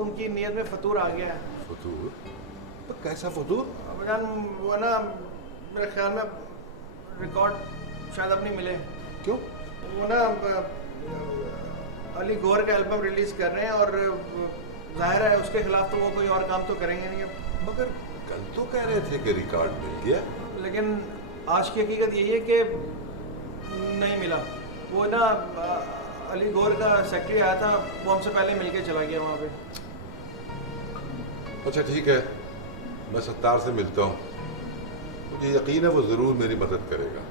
उनकी नीयत में फतूर आ गया है। फतूर? तो कैसा फतूर? अब्बाजान, वो ना मेरे ख्याल में रिकॉर्ड शायद अब नहीं मिले। क्यों? वो ना अली गौहर का एल्बम रिलीज कर रहे हैं और जाहिर है उसके खिलाफ तो वो कोई और काम तो करेंगे नहीं अब। मगर कल तो कह रहे थे कि रिकॉर्ड मिल गया। लेकिन आज की हकीकत यही है कि नहीं मिला। वो ना अली गौहर का सेक्रेटरी आया था, वो हमसे पहले मिलके चला गया वहाँ पे। अच्छा ठीक है, मैं सत्तार से मिलता हूँ, मुझे यकीन है वो ज़रूर मेरी मदद करेगा।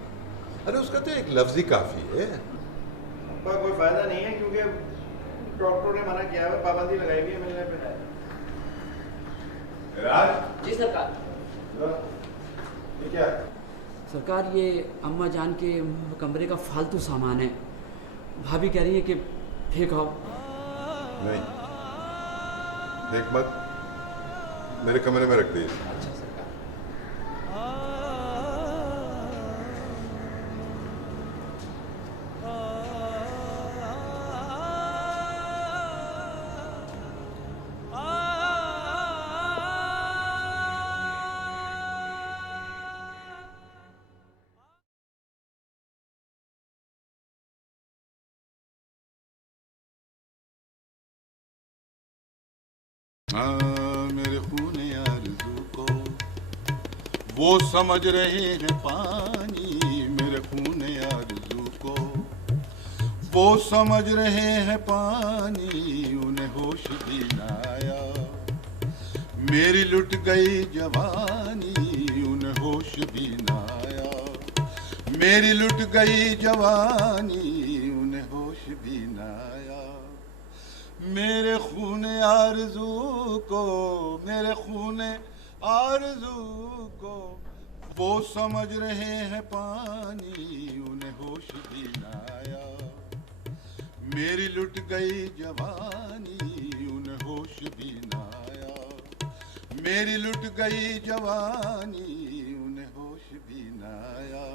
अरे उसका तो एक लफ्ज़ ही काफ़ी है। अब्बा कोई फायदा नहीं है क्योंकि डॉक्टर ने मना किया है, पाबंदी लगाई हुई है मिलने पे। राज जी सरकार। ये क्या? सरकार ये अम्मा जान के कमरे का फालतू सामान है, भाभी कह रही है कि फेंक आओ। नहीं, फेंक मत, मेरे कमरे में रख दीजिए। अच्छा सरकार। मेरे खून आरज़ू को वो समझ रहे हैं पानी, मेरे खून आरज़ू को वो समझ रहे हैं पानी, उन्हें होश भी न आया। मेरी लुट गई जवानी, उन्हें होश भी न आया। मेरी लुट गई जवानी, उन्हें होश भी न आया। मेरे खून आरज़ू को, मेरे खून आरज़ू को वो समझ रहे हैं पानी, उन्हें होश भी न आया। मेरी लुट गई जवानी, उन्हें होश भी न आया। मेरी लुट गई जवानी, उन्हें होश भी न आया।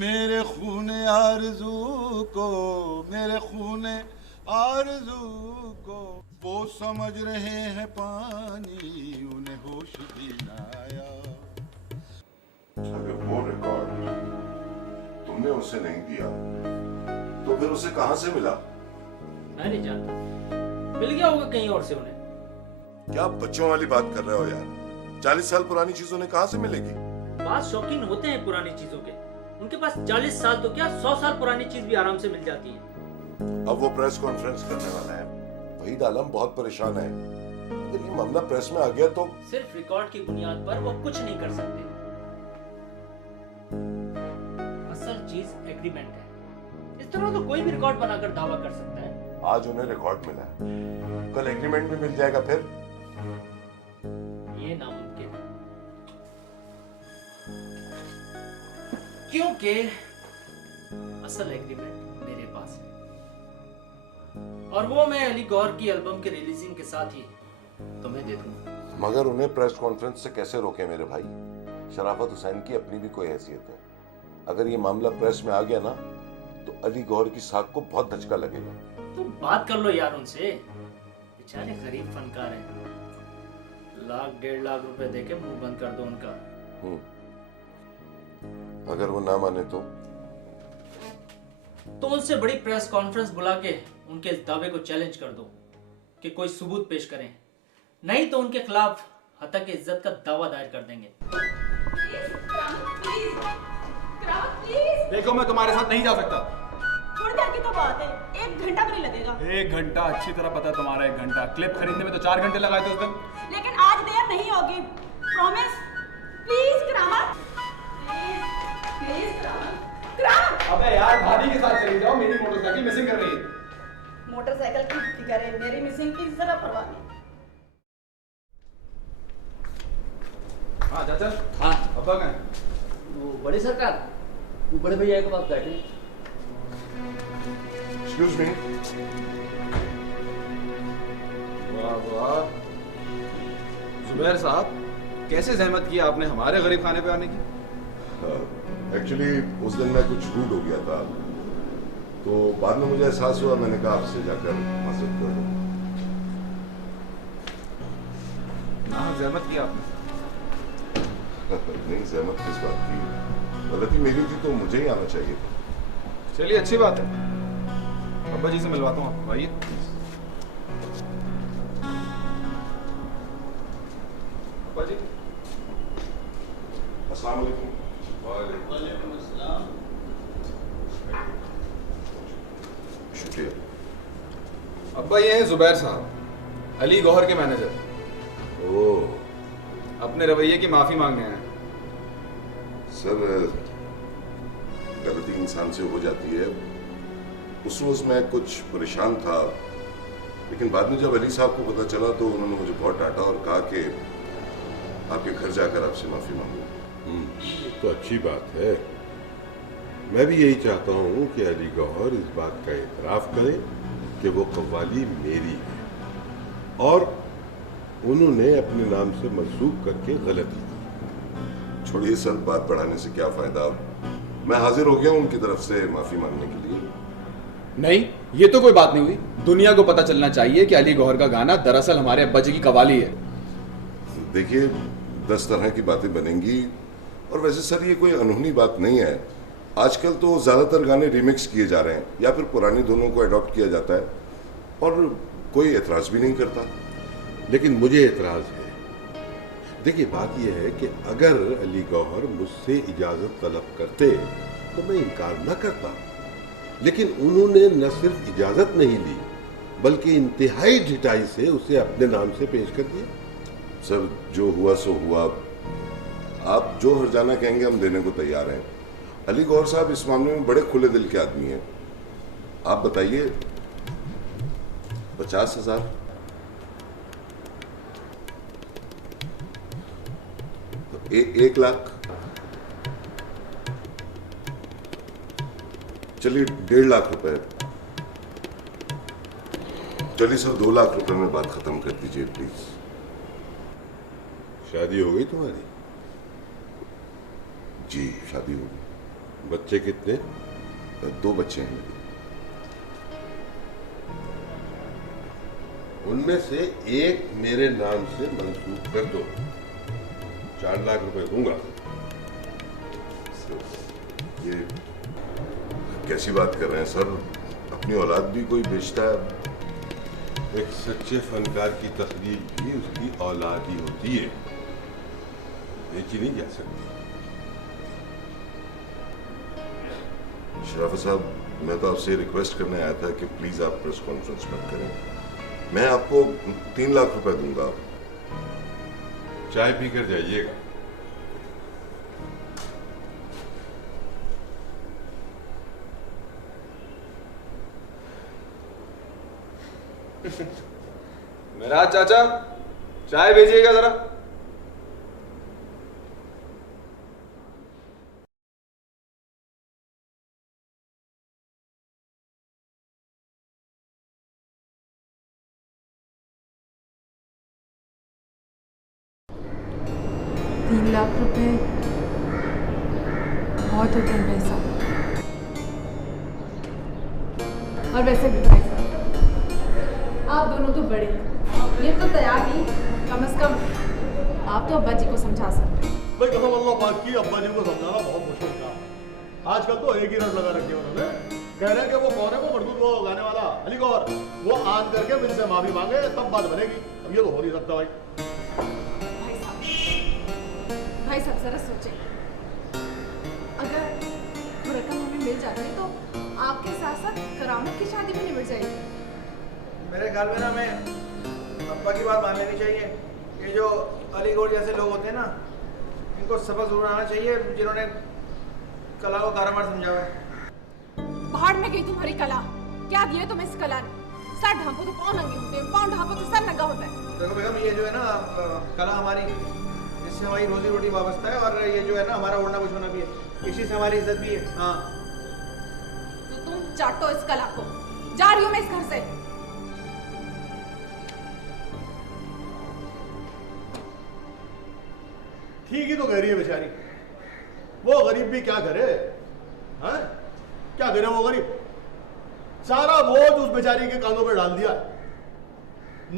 मेरे खून आरज़ू को, मेरे खून आरज़ू को वो समझ रहे हैं पानी, उन्हें होश भी न आया। अगर वो रिकॉर्ड तुमने उसे नहीं दिया तो फिर उसे कहां से मिला? मैं नहीं जानता, मिल गया होगा कहीं और से उन्हें। क्या बच्चों वाली बात कर रहे हो यार? 40 साल पुरानी चीजों ने कहां से मिलेगी? बात शौकीन होते हैं पुरानी चीजों के, उनके पास 40 साल तो क्या 100 साल पुरानी चीज भी आराम से मिल जाती है। अब वो प्रेस कॉन्फ्रेंस करने वाला है, वहीद आलम बहुत परेशान है। अगर ये मामला प्रेस में आ गया तो सिर्फ रिकॉर्ड की बुनियाद पर वो कुछ नहीं कर सकते। असल चीज एग्रीमेंट है। इस तरह तो कोई भी रिकॉर्ड बनाकर दावा कर सकता है। आज उन्हें रिकॉर्ड मिला है, कल एग्रीमेंट भी मिल जाएगा। फिर ये नामुमकिन है क्योंकि असल एग्रीमेंट मेरे पास है और वो मैं अली गौहर की एल्बम के रिलीजिंग के साथ ही तुम्हें दे दूंगा। मगर उन्हें प्रेस कॉन्फ्रेंस से कैसे रोके मेरे भाई? शराफत हुसैन की अपनी भी कोई हैसियत है। अगर ये मामला प्रेस में आ गया ना तो अली गौहर की साख को बहुत धचका लगेगा। तुम बात कर लो यार उनसे, बेचारे गरीब फनकार हैं। 1-1.5 लाख रुपए देके मुंह बंद कर दो उनका। अगर वो ना माने तो उससे बड़ी प्रेस कॉन्फ्रेंस बुला के उनके इस दावे को चैलेंज कर दो कि कोई सबूत पेश करें, नहीं तो उनके खिलाफ हत्या की इज्जत का दावा दायर कर देंगे। देखो मैं तुम्हारे साथ नहीं जा सकता। थोड़ी देर की तो बात है, 1 घंटा भी नहीं लगेगा। 1 घंटा? अच्छी तरह पता है तुम्हारा 1 घंटा। क्लिप खरीदने में तो 4 घंटे लगाए थे उस दिन। लेकिन आज देर नहीं होगी, प्रॉमिस। प्लीज करामत, प्लीज करामत। अबे यार भाभी के साथ चली जाओ, मेरी मोटरसाइकिल मिसिंग कर रही है। मोटरसाइकिल की फिक्र है, मेरी मिसिंग की जरा परवाह नहीं। हाँ चाचा। हाँ अब्बा कहाँ? वो बड़े सरकार, वो बड़े भैया के पास बैठे। Excuse me. वाह वाह जुबैर साहब, कैसे जहमत किया आपने हमारे गरीब खाने पे आने की। एक्चुअली उस दिन मैं कुछ रूड हो गया था, तो बाद में मुझे एहसास हुआ, मैंने कहा आपसे जाकर माजरत कर दूं। ना जहमत किया आपने। नहीं, जहमत किस बात की? गलती मेरी थी तो मुझे ही आना चाहिए था। चलिए अच्छी बात है, अब्बा जी से मिलवाता हूँ आपको, आइए। अब्बा जी। अस्सलाम वालेकुम। वालेकुम अस्सलाम। शुक्रिया। अब्बा ये हैं जुबैर साहब, अली गौहर के मैनेजर। ओह, अपने रवैये की माफी मांगने आए हैं। सर गलती इंसान से हो जाती है। उस रोज मैं कुछ परेशान था, लेकिन बाद में जब अली साहब को पता चला तो उन्होंने मुझे बहुत डांटा और कहा कि आपके घर जाकर आपसे माफी मांगू। तो अच्छी बात है। मैं भी यही चाहता हूँ कि अली गौहर इस बात का इतराफ करे कि वो कव्वाली मेरी है और उन्होंने अपने नाम से मंसूब करके गलती की। छोड़िए सर, बात बढ़ाने से क्या फायदा। मैं हाजिर हो गया हूँ उनकी तरफ से माफी मांगने के लिए। नहीं, ये तो कोई बात नहीं हुई। दुनिया को पता चलना चाहिए कि अली गौहर का गाना दरअसल हमारे अब्बा जी की कव्वाली है। देखिए, 10 तरह की बातें बनेंगी और वैसे सर ये कोई अनहोनी बात नहीं है। आजकल तो ज़्यादातर गाने रिमिक्स किए जा रहे हैं या फिर पुरानी धुनों को अडॉप्ट किया जाता है और कोई एतराज़ भी नहीं करता। लेकिन मुझे एतराज़ है। देखिए, बात यह है कि अगर अली गौहर मुझसे इजाज़त तलब करते तो मैं इनकार न करता, लेकिन उन्होंने न सिर्फ इजाज़त नहीं ली बल्कि इंतहाई ढिठाई से उसे अपने नाम से पेश कर दिया। सर, जो हुआ सो हुआ। आप जो हर्जाना कहेंगे हम देने को तैयार हैं। अली गौहर साहब इस मामले में बड़े खुले दिल के आदमी हैं। आप बताइए, 50,000? तो 1 लाख? चलिए 1.5 लाख रुपए। चलिए सर, 2 लाख रुपए में बात खत्म कर दीजिए प्लीज। शादी हो गई तुम्हारी? जी, शादी हो गई। बच्चे कितने? 2 बच्चे हैं मेरे। उनमें से एक मेरे नाम से मंसूब कर दो, 4 लाख रुपए दूंगा। ये कैसी बात कर रहे हैं सर? अपनी औलाद भी कोई बेचता है? एक सच्चे फनकार की तकदीर भी उसकी औलाद ही होती है, बेची नहीं जा सकती। शराफत साहब, मैं तो आपसे रिक्वेस्ट करने आया था कि प्लीज आप प्रेस कॉन्फ्रेंस मत करें। मैं आपको 3 लाख रुपए दूंगा। चाय पीकर जाइएगा। मेरा चाचा, चाय भेजिएगा जरा। ₹3 लाख बहुत होते हैं भाई साहब। और वैसे भी भाई साहब, आप दोनों तो बड़े हैं, ये तो तैयार ही, कम से कम आप तो अब्बा जी को समझा सकते हैं। भाई कसम अल्लाह पाक की, अब्बा जी को समझाना बहुत मुश्किल था। आजकल तो एक ही रट लगा रखी है उन्होंने। कह रहे हैं कि वो कौन है, वो मरदूद वो गाने वाला अली गौहर, वो आन करके मुझसे माफी मांगे तब बात बनेगी। अब ये तो हो नहीं सकता भाई। भाई साहब जरा सोचें, अगर वो रकम हमें मिल जाती तो आपके साथ साथ करामत की शादी भी निबट जाएगी। मेरे ख्याल में ना मैं अब्बा की बात मान लेनी चाहिए। ये जो अली गौहर जैसे लोग होते हैं ना, इनको सबक जरूर आना चाहिए, जिन्होंने कला को कारामार समझा हुआ है। पहाड़ में गई तुम्हारी कला, क्या दिया तुम्हें इस कला ने? सर ढांपो तो पाँव नंगे होते हैं, पाँव ढांपो तो सर नंगा होता है। देखो बेगम, ये जो है ना कला हमारी, इससे हमारी रोजी रोटी वाबस्ता है और ये जो है ना हमारा ओढ़ना बिछोना भी है, इसी से हमारी इज्जत भी है। हाँ, तो तुम चाटो इस कला को, जा रही हूँ मैं इस घर से। ठीक ही तो कह रही है बेचारी। वो गरीब भी क्या करे, हैं? क्या करे वो गरीब? सारा बोझ उस बेचारी के कांधों पे डाल दिया।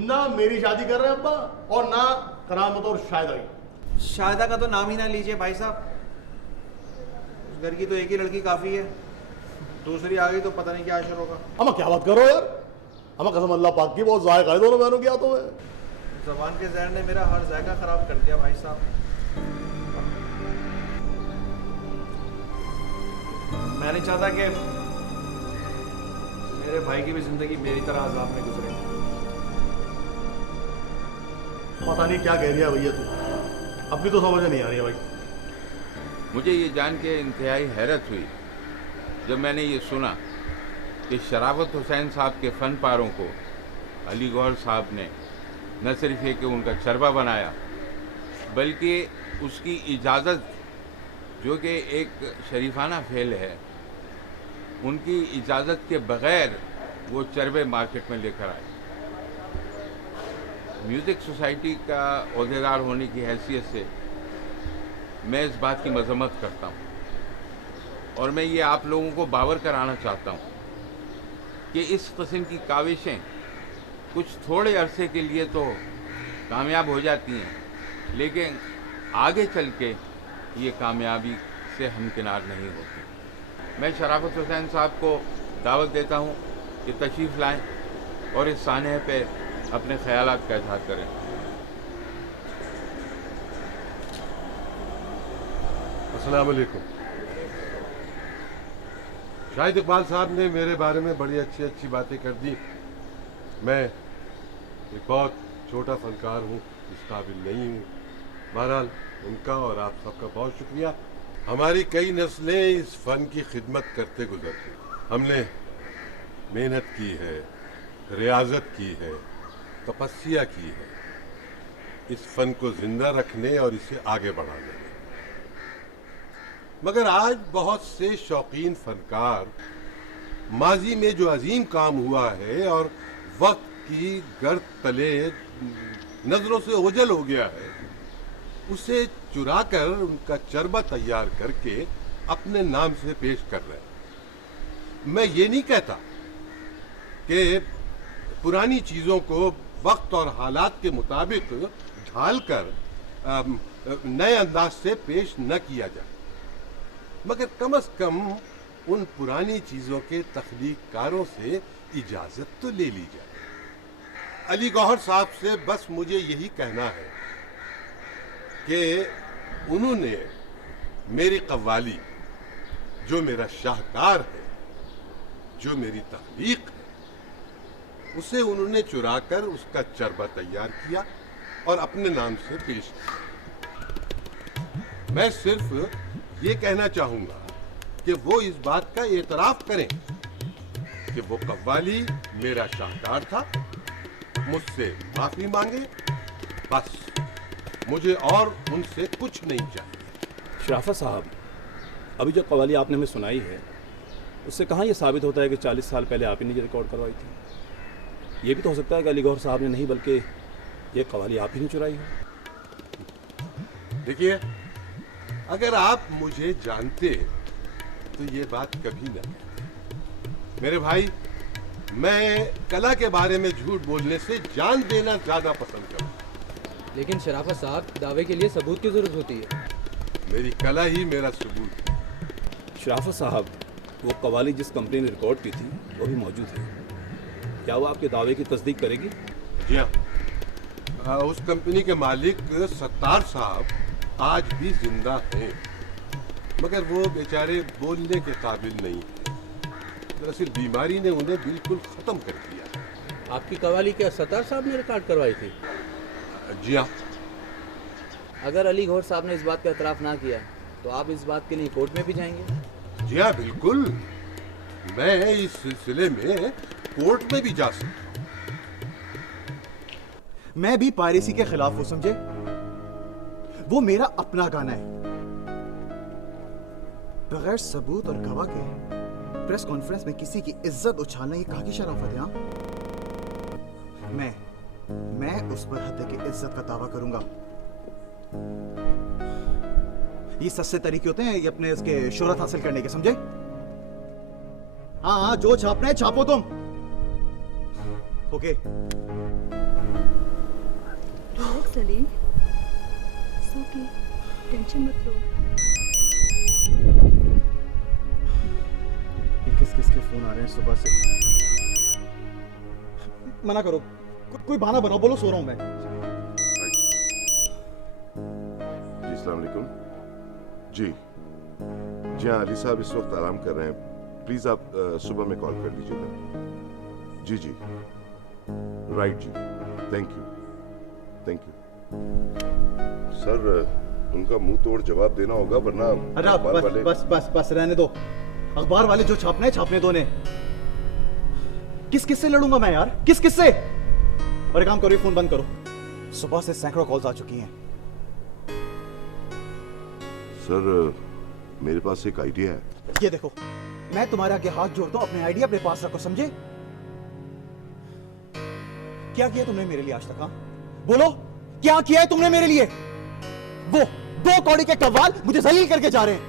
ना मेरी शादी कर रहे हैं अब्बा और ना करामत और शायद आई। शाहिदा का तो नाम ही ना लीजिए भाई साहब। उस घर की तो एक ही लड़की काफी है, दूसरी आ गई तो पता नहीं क्या असर होगा। अम्मा क्या बात करो यार, अम्मा कसम अल्लाह पाक की बहुत जायका है दोनों बहनों की हाथों में। जबान के जहर ने मेरा हर जायका खराब कर दिया भाई साहब। मैं नहीं चाहता कि मेरे भाई की भी जिंदगी मेरी तरह अजाब में गुजरे। पता नहीं क्या कह रही है भैया तू, अपनी तो समझ नहीं आ रही है भाई। मुझे ये जान के इंतहाई हैरत हुई जब मैंने ये सुना कि शराफत हुसैन साहब के फन पारों को अली गौहर साहब ने न सिर्फ ये कि उनका चरबा बनाया, बल्कि उसकी इजाज़त, जो कि एक शरीफाना फेल है, उनकी इजाज़त के बग़ैर वो चरबे मार्केट में लेकर आए। म्यूज़िक सोसाइटी का ओहदेदार होने की हैसियत से मैं इस बात की मजम्मत करता हूँ, और मैं ये आप लोगों को बावर कराना चाहता हूँ कि इस किस्म की काविशें कुछ थोड़े अरसे के लिए तो कामयाब हो जाती हैं, लेकिन आगे चल के ये कामयाबी से हमकिनार नहीं होती। मैं शराफत हुसैन साहब को दावत देता हूँ कि तशरीफ़ लाएं और इस सानहे पे अपने ख्यालात का इज़हार करें। अस्सलाम वालेकुम। शाहिद इकबाल साहब ने मेरे बारे में बड़ी अच्छी अच्छी बातें कर दी। मैं एक बहुत छोटा फनकार हूँ, इस काबिल नहीं हूँ। बहरहाल उनका और आप सबका बहुत शुक्रिया। हमारी कई नस्लें इस फन की खिदमत करते गुजरती। हमने मेहनत की है, रियाजत की है, तपस्या की है इस फन को जिंदा रखने और इसे आगे बढ़ाने में। मगर आज बहुत से शौकीन फनकार माजी में जो अजीम काम हुआ है और वक्त की गर्द तले नजरों से ओझल हो गया है, उसे चुराकर उनका चरबा तैयार करके अपने नाम से पेश कर रहे हैं। मैं ये नहीं कहता कि पुरानी चीजों को वक्त और हालात के मुताबिक ढालकर नए अंदाज से पेश न किया जाए, मगर कम से कम उन पुरानी चीजों के तख्लीककारों से इजाजत तो ले ली जाए। अली गौहर साहब से बस मुझे यही कहना है कि उन्होंने मेरी कव्वाली, जो मेरा शाहकार है, जो मेरी तख्लीक है, उसे उन्होंने चुराकर उसका चरबा तैयार किया और अपने नाम से पेश किया। मैं सिर्फ ये कहना चाहूंगा कि वो इस बात का एतराफ करें कि वो कव्वाली मेरा शाहकार था, मुझसे माफी मांगे, बस मुझे और उनसे कुछ नहीं चाहिए। शराफत साहब, अभी जो कव्वाली आपने हमें सुनाई है, उससे कहाँ ये साबित होता है कि 40 साल पहले आप ही ने ये रिकॉर्ड करवाई थी? ये भी तो हो सकता है कि अली गौहर साहब ने नहीं, बल्कि ये कव्वाली आप ही ने चुराई हो। देखिए, अगर आप मुझे जानते तो ये बात कभी न कहते। मेरे भाई, मैं कला के बारे में झूठ बोलने से जान देना ज्यादा पसंद करता। लेकिन शराफत साहब, दावे के लिए सबूत की जरूरत होती है। मेरी कला ही मेरा सबूत है। शराफत साहब, वो कव्वाली जिस कंपनी ने रिकॉर्ड की थी वो भी मौजूद है। क्या वो आपके दावे की तस्दीक करेगी? जी हाँ, उस कंपनी के मालिक सत्तार साहब आज भी जिंदा हैं, मगर वो बेचारे बोलने के काबिल नहीं है। दरअसल बीमारी ने उन्हें बिल्कुल खत्म कर दिया। आपकी कव्वाली क्या सत्तार साहब ने रिकॉर्ड करवाई थी? जी हाँ। अगर अली गौहर साहब ने इस बात का एतराफ़ ना किया तो आप इस बात के लिए कोर्ट में भी जाएंगे? जी हाँ, बिल्कुल। मैं इस सिलसिले में कोर्ट में भी जा सकता हूँ। मैं भी पायरेसी के खिलाफ हूं, समझे? वो मेरा अपना गाना है। बगैर सबूत और गवाह के प्रेस कॉन्फ्रेंस में किसी की इज्जत उछालना ये कहाँ की शराफत है? हाँ, मैं उस पर हत्या की इज्जत का दावा करूंगा। ये सस्ते तरीके होते हैं ये अपने इसके शोहरत हासिल करने के, समझे? हाँ, जो छापना है छापो तुम। Okay. Salim, it's okay, tension मत लो। किस किस के फोन आ रहे हैं सुबह से? मना करो, कोई बहाना बनाओ, बोलो सो रहा हूं मैं। जी अस्सलाम वालेकुम। जी जी हाँ, अली साहब इस वक्त आराम कर रहे हैं, प्लीज आप सुबह में कॉल कर लीजिएगा। जी जी राइट जी, थैंक यू सर। उनका मुंह तोड़ जवाब देना होगा, वरना अरे बस रहने दो। अखबार वाले जो छापना है छापने दो ने। किस से लड़ूंगा मैं यार, किस से? और एक काम करो, फोन बंद करो। सुबह से सैकड़ों कॉल्स आ चुकी हैं। सर मेरे पास एक आइडिया है। ये देखो, मैं तुम्हारे आगे हाथ जोड़ता हूं, अपने आइडिया अपने पास रखो, समझे? क्या किया तुमने मेरे लिए आज तक? हाँ बोलो, क्या किया है तुमने मेरे लिए? वो 2 कौड़ी के कव्वाल मुझे जलील करके जा रहे हैं।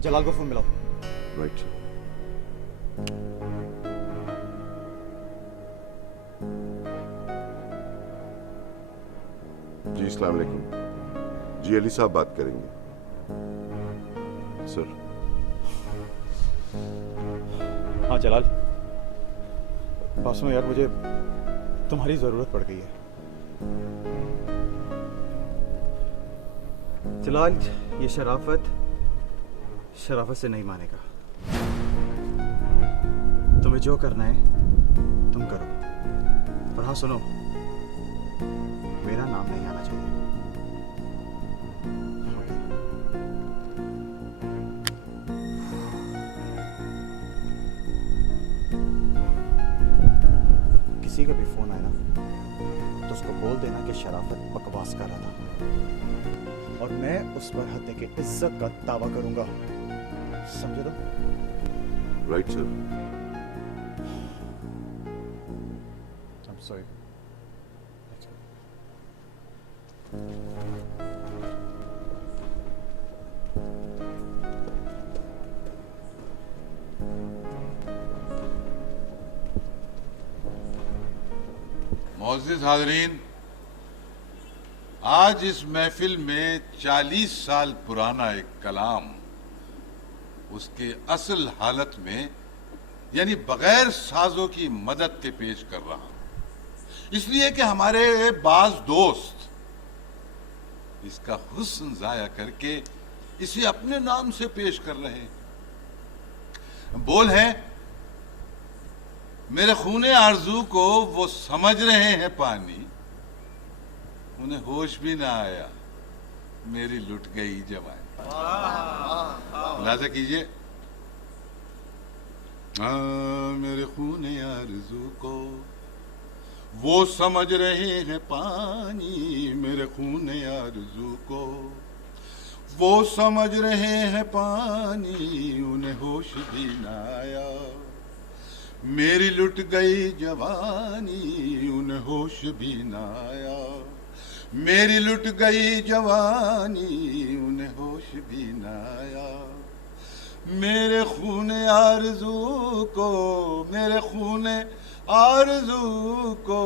जलाल को फोन मिलाओ। राइट। जी अस्सलाम वालेकुम। जी अली साहब बात करेंगे सर। हाँ जलाल, पासों यार मुझे तुम्हारी जरूरत पड़ गई है। जलाल, ये शराफत से नहीं मानेगा। तुम्हें जो करना है तुम करो, पर हाँ सुनो, मेरा नाम नहीं आना चाहिए। किसी का भी फोन आया ना तो उसको बोल देना कि शराफत बकवास कर रहा था, और मैं उस पर हद के इज्जत का दावा करूंगा, समझे? तो राइट सर। I'm sorry. मोअज़्ज़िज़ हाज़रीन, आज इस महफिल में 40 साल पुराना एक कलाम उसके असल हालत में यानी बगैर साजों की मदद के पेश कर रहा हूं, इसलिए कि हमारे बाज दोस्त इसका हुस्न जाया करके इसे अपने नाम से पेश कर रहे हैं। बोल है, मेरे खूने आरजू को वो समझ रहे हैं पानी, उन्हें होश भी ना आया, मेरी लुट गई जवानी। खुलासा कीजिए। मेरे खूने आरज़ू को वो समझ रहे हैं पानी, मेरे खूने आरज़ू को वो समझ रहे हैं पानी, उन्हें होश भी ना आया, मेरी लुट गई जवानी, उन्हें होश भी ना आया, मेरी लुट गई जवानी, उन्हें होश भी ना आया, मेरे खूने आरज़ू को, मेरे खूने आरज़ू को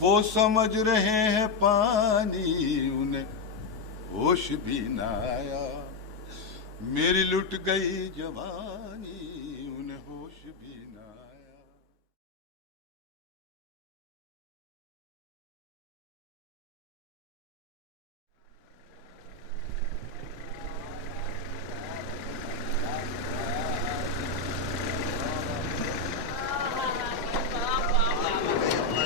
वो समझ रहे हैं पानी, उन्हें होश भी ना आया, मेरी लुट गई जवानी, उन्हें होश भी ना आया।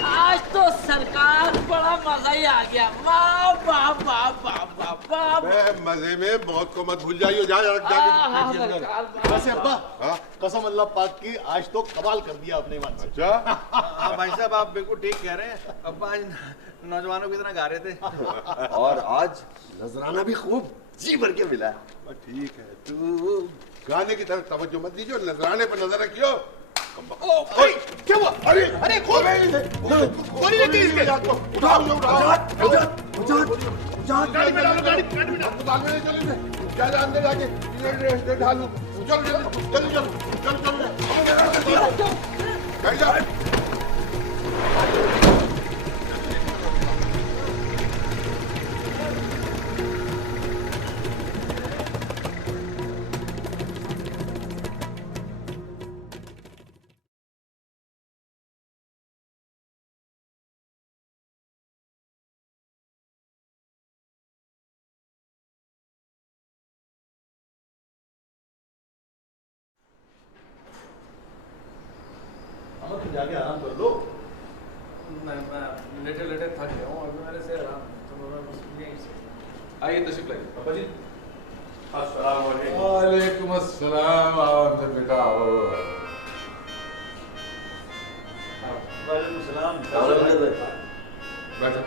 आज तो सरकार बड़ा मजा ही आ गया। वाह वाह वाह वाह वाह वाह। मैं मजे में मौत को मत भूल जाइए। जा वैसे अब्बा, कसम अल्लाह पाक की, आज तो कमाल कर दिया अपने मन से। अच्छा भाई साहब, आप बिल्कुल ठीक कह रहे हैं। अब्बा आज नौजवानों की तरह गा रहे थे। और आज नजराना भी खूब जी भर के मिला। ठीक है, तू गाने की तरफ तवज्जो मत दीजिए, नजराने पर नजर रखियो। क्या हुआ? अरे अरे खोल गोली लगी इसके। उठाओ गाड़ी में डालो, गाड़ी में डालो। अस्पताल में ले चले क्या जान दे जाके ढालू। चलो जल्दी चलो चलो चलो। तो जाके आराम कर लो। मैं लेटे लेटे थक गया हूँ, अभी मेरे से आराम तो मैं बस यहीं से। आइए तशरीफ लाइए पापा जी। अस्सलाम वालेकुम। वालेकुम अस्सलाम। आओ अंदर बेटा आओ। वालेकुम सलाम। बैठो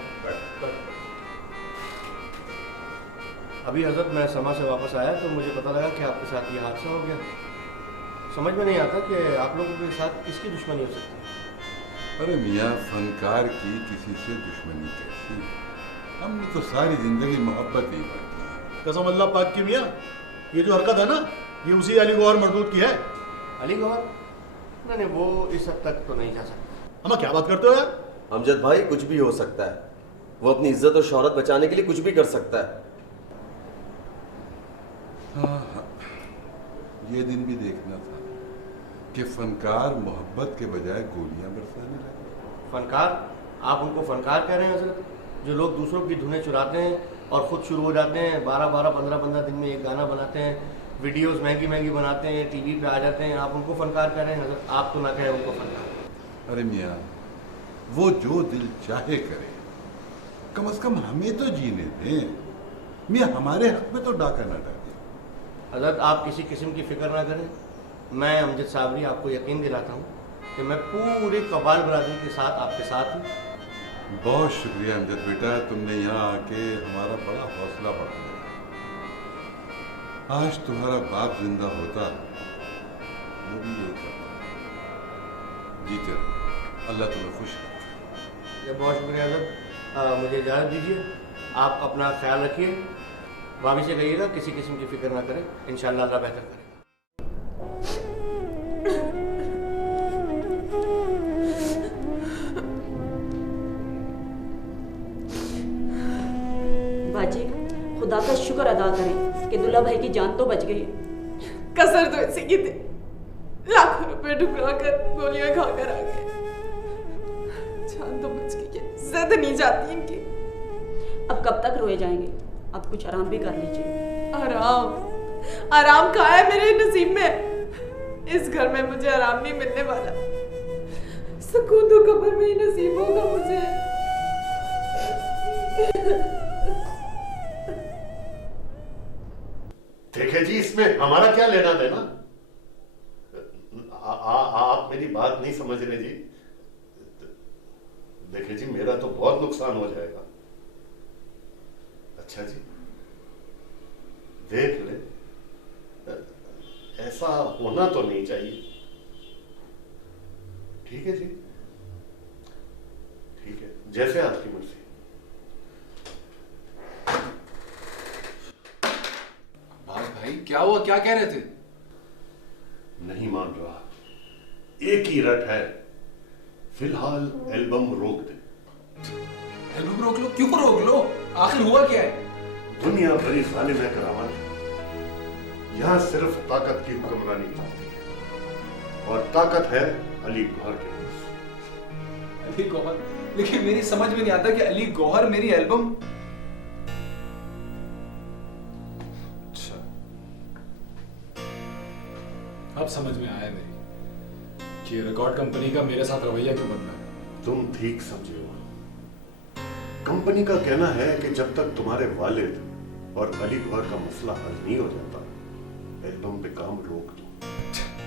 अभी हजरत मैं समा से वापस आया तो मुझे पता लगा कि आपके साथ ये हादसा हो गया। समझ में नहीं आता कि आप लोगों के साथ किसकी दुश्मनी हो सकती है। अरे मियाँ, फनकार की किसी से दुश्मनी कैसी? हमने तो सारी जिंदगी मोहब्बत ही बांटी। कसम अल्लाह पाक की मियाँ, ये जो हरकत है ना, ये उसी अली गौहर मरदूद की है। अली गौहर? नहीं, वो इस हद तक तो नहीं जा सकता। हम क्या बात करते हो यार? अमजद भाई, कुछ भी हो सकता है। वो अपनी इज्जत और शोहरत बचाने के लिए कुछ भी कर सकता है। हाँ, ये दिन भी देखना था कि फनकार मोहब्बत के बजाय गोलियां बरसाने लगे। फनकार? आप उनको फनकार कह रहे हैं हजरत? जो लोग दूसरों की धुनें चुराते हैं और खुद शुरू हो जाते हैं, 12-12, 15-15 दिन में एक गाना बनाते हैं, वीडियोस महंगी महंगी बनाते हैं, टीवी पे आ जाते हैं, आप उनको फनकार कह रहे हैं हजरत? आप तो ना कहें उनको फनकार। अरे मियाँ, वो जो दिल चाहे करे, कम से कम हमें तो जीने दें। मियाँ, हमारे हक में तो डाका ना डाले। हजरत आप किसी किस्म की फिक्र ना करें। मैं अमजद साबरी आपको यकीन दिलाता हूँ कि मैं पूरी कबाल बरादरी के साथ आपके साथ हूँ। बहुत शुक्रिया अमजद बेटा, तुमने यहाँ आके हमारा बड़ा हौसला बढ़ा दिया। आज तुम्हारा बाप जिंदा होता वो भी यही करता। जीते रहो, अल्लाह तुम्हें खुश रखे। बहुत शुक्रिया हजरत, मुझे इजाज़त दीजिए। आप अपना ख्याल रखिए, भाभी से कहिएगा किसी किस्म की फिक्र ना करें, इंशाल्लाह अल्लाह बेहतर करेगा। बाजी, खुदा का शुक्र अदा करें कि दुल्ला भाई की जान तो बच गई है। कसर तो इसी की थी, लाखों रुपए ठुकरा कर गोलियां खाकर आ गए। जान तो बच गई है, जिद नहीं जाती इनकी। अब कब तक रोए जाएंगे? अब कुछ आराम भी कर लीजिए। आराम कहाँ है मेरे नसीब में? इस घर में मुझे आराम नहीं मिलने वाला। सुकून तो कब्र में ही नसीब होगा मुझे। देखे जी, इसमें हमारा क्या लेना देना? आप मेरी बात नहीं समझ रहे जी। देखे जी, मेरा तो बहुत नुकसान हो जाएगा। अच्छा जी, देख ले, ऐसा होना तो नहीं चाहिए। ठीक है जी, ठीक है, जैसे आपकी मर्जी। भाई क्या हुआ, क्या कह रहे थे? नहीं मान रहा, एक ही रट है, फिलहाल एल्बम रोक दे। एल्बम रोक लो? क्यों रोक लो? आखिर हुआ क्या है? दुनिया बड़ी जालिम है करामत, यहां सिर्फ ताकत की हुक्मरानी चलती है, और ताकत है अली गौहर के पास। अली गौहर? लेकिन मेरी समझ में नहीं आता कि अली गौहर मेरी एल्बम। अच्छा, अब समझ में आया मेरी कि रिकॉर्ड कंपनी का मेरे साथ रवैया क्यों बदला है। तुम ठीक समझे हो। कंपनी का कहना है कि जब तक तुम्हारे वालिद और अली गौहर का मसला हल नहीं हो जाता, एल्बम पे काम रोक दो।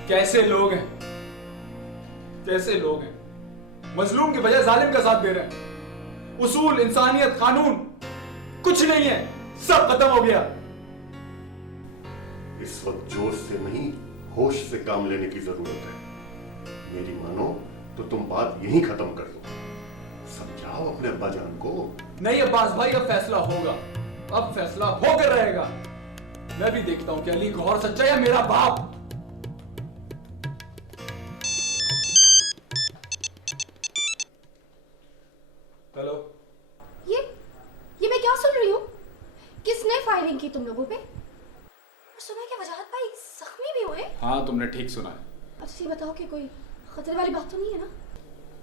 कैसे लोग हैं, कैसे लोग हैं? मजलूम के बजाय जालिम का साथ दे रहे हैं। उसूल, इंसानियत, कानून कुछ नहीं है, सब खत्म हो गया। इस वक्त जोश से नहीं, होश से काम लेने की जरूरत है। मेरी मानो तो तुम बात यहीं खत्म कर दो। समझाओ अपने अब्बा जान को। नहीं अब्बास भाई, अब फैसला होगा, अब फैसला होकर रहेगा। मैं भी देखता हूं कि अली गौहर सच्चा है मेरा बाप। हेलो, ये मैं क्या सुन रही हूँ? किसने फायरिंग की तुम लोगों पे? सुना कि वजाहत भाई जख्मी भी हुए? हाँ, तुमने ठीक सुना है। अच्छा ये बताओ कि कोई खतरे वाली बात तो नहीं है ना?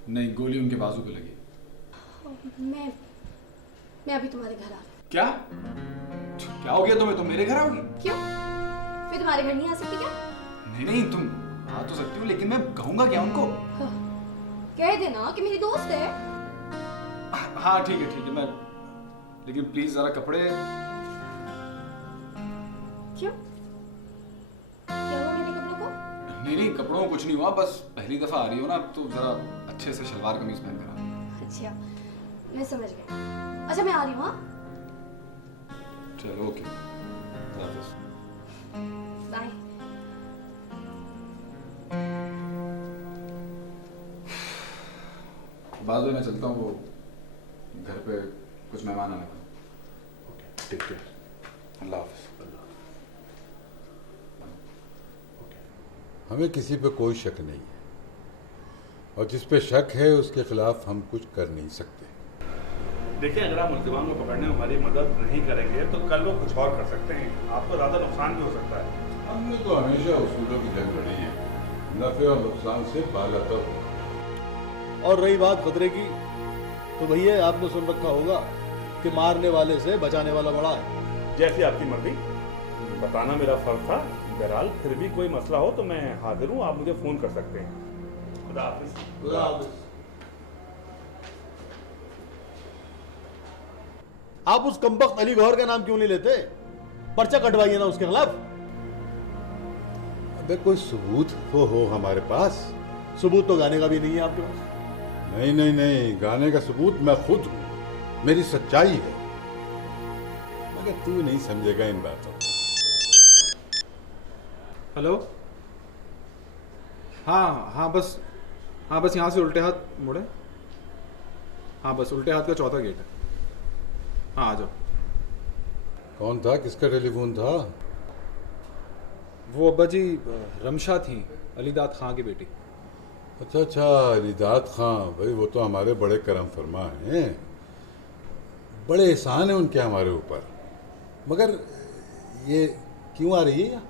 नहीं, गोली उनके बाजू पे लगी। मैं अभी तुम्हारे घर आ रही। क्या? क्या हो गया तुम्हें? तुम मेरे घर आओगी? क्यों? मैं तुम्हारे घर नहीं आ सकती क्या? नहीं नहीं, तुम आ तो सकती हो, लेकिन मैं कहूंगा क्या उनको? कह देना कि मेरी दोस्त है। हाँ ठीक है मैं, लेकिन प्लीज जरा कपड़े। क्यों? क्या हुआ मेरे कपड़ों को? नहीं कपड़ों को कुछ नहीं हुआ, बस पहली दफा आ रही हो ना, तो जरा अच्छे से शलवार कमीज पहन कर आओ। अच्छा मैं समझ गई। अच्छा मैं आ रही हूँ। हाँ चलो ओके, बाय। बाद में मैं चलता हूँ, वो घर पे कुछ मेहमान आने वाले। Okay take care. अल्लाह हाफ़िज़। हमें किसी पे कोई शक नहीं है, और जिस पे शक है उसके खिलाफ हम कुछ कर नहीं सकते। देखिए, अगर आप मुल्ज़िमान को पकड़ने में हमारी मदद नहीं करेंगे तो कल वो कुछ और कर सकते हैं, आपको ज़्यादा नुकसान भी हो सकता है। हमने तो हमेशा उसूलों की जंग लड़ी है, नफ़े और नुकसान से बालातर हो। और रही बात खतरे की, तो भैया आपने सुन रखा होगा कि मारने वाले से बचाने वाला बड़ा है। जैसी आपकी मर्जी, बताना मेरा फर्ज था। बहरहाल फिर भी कोई मसला हो तो मैं हाजिर हूँ, आप मुझे फ़ोन कर सकते हैं। खुदा हाफिज़। खुदा हाफिज़। आप उस कमबख्त अली गौहर का नाम क्यों नहीं लेते? पर्चा कटवाइए ना उसके खिलाफ। अबे कोई सबूत तो हो हमारे पास। सबूत तो गाने का भी नहीं है आपके पास। नहीं, गाने का सबूत मैं खुद हूँ, मेरी सच्चाई है, मगर तू नहीं समझेगा इन बातों। हेलो। हाँ बस यहाँ से उल्टे हाथ मुड़े। हाँ बस उल्टे हाथ का चौथा गेट है। हाँ आ जाओ। कौन था, किसका टेलीफोन था? वो अब्बा जी रमशा थी, अलीदाद खां की बेटी। अच्छा अलीदाद खां, भाई वो तो हमारे बड़े करम फरमा हैं, बड़े एहसान हैं उनके हमारे ऊपर। मगर ये क्यों आ रही है?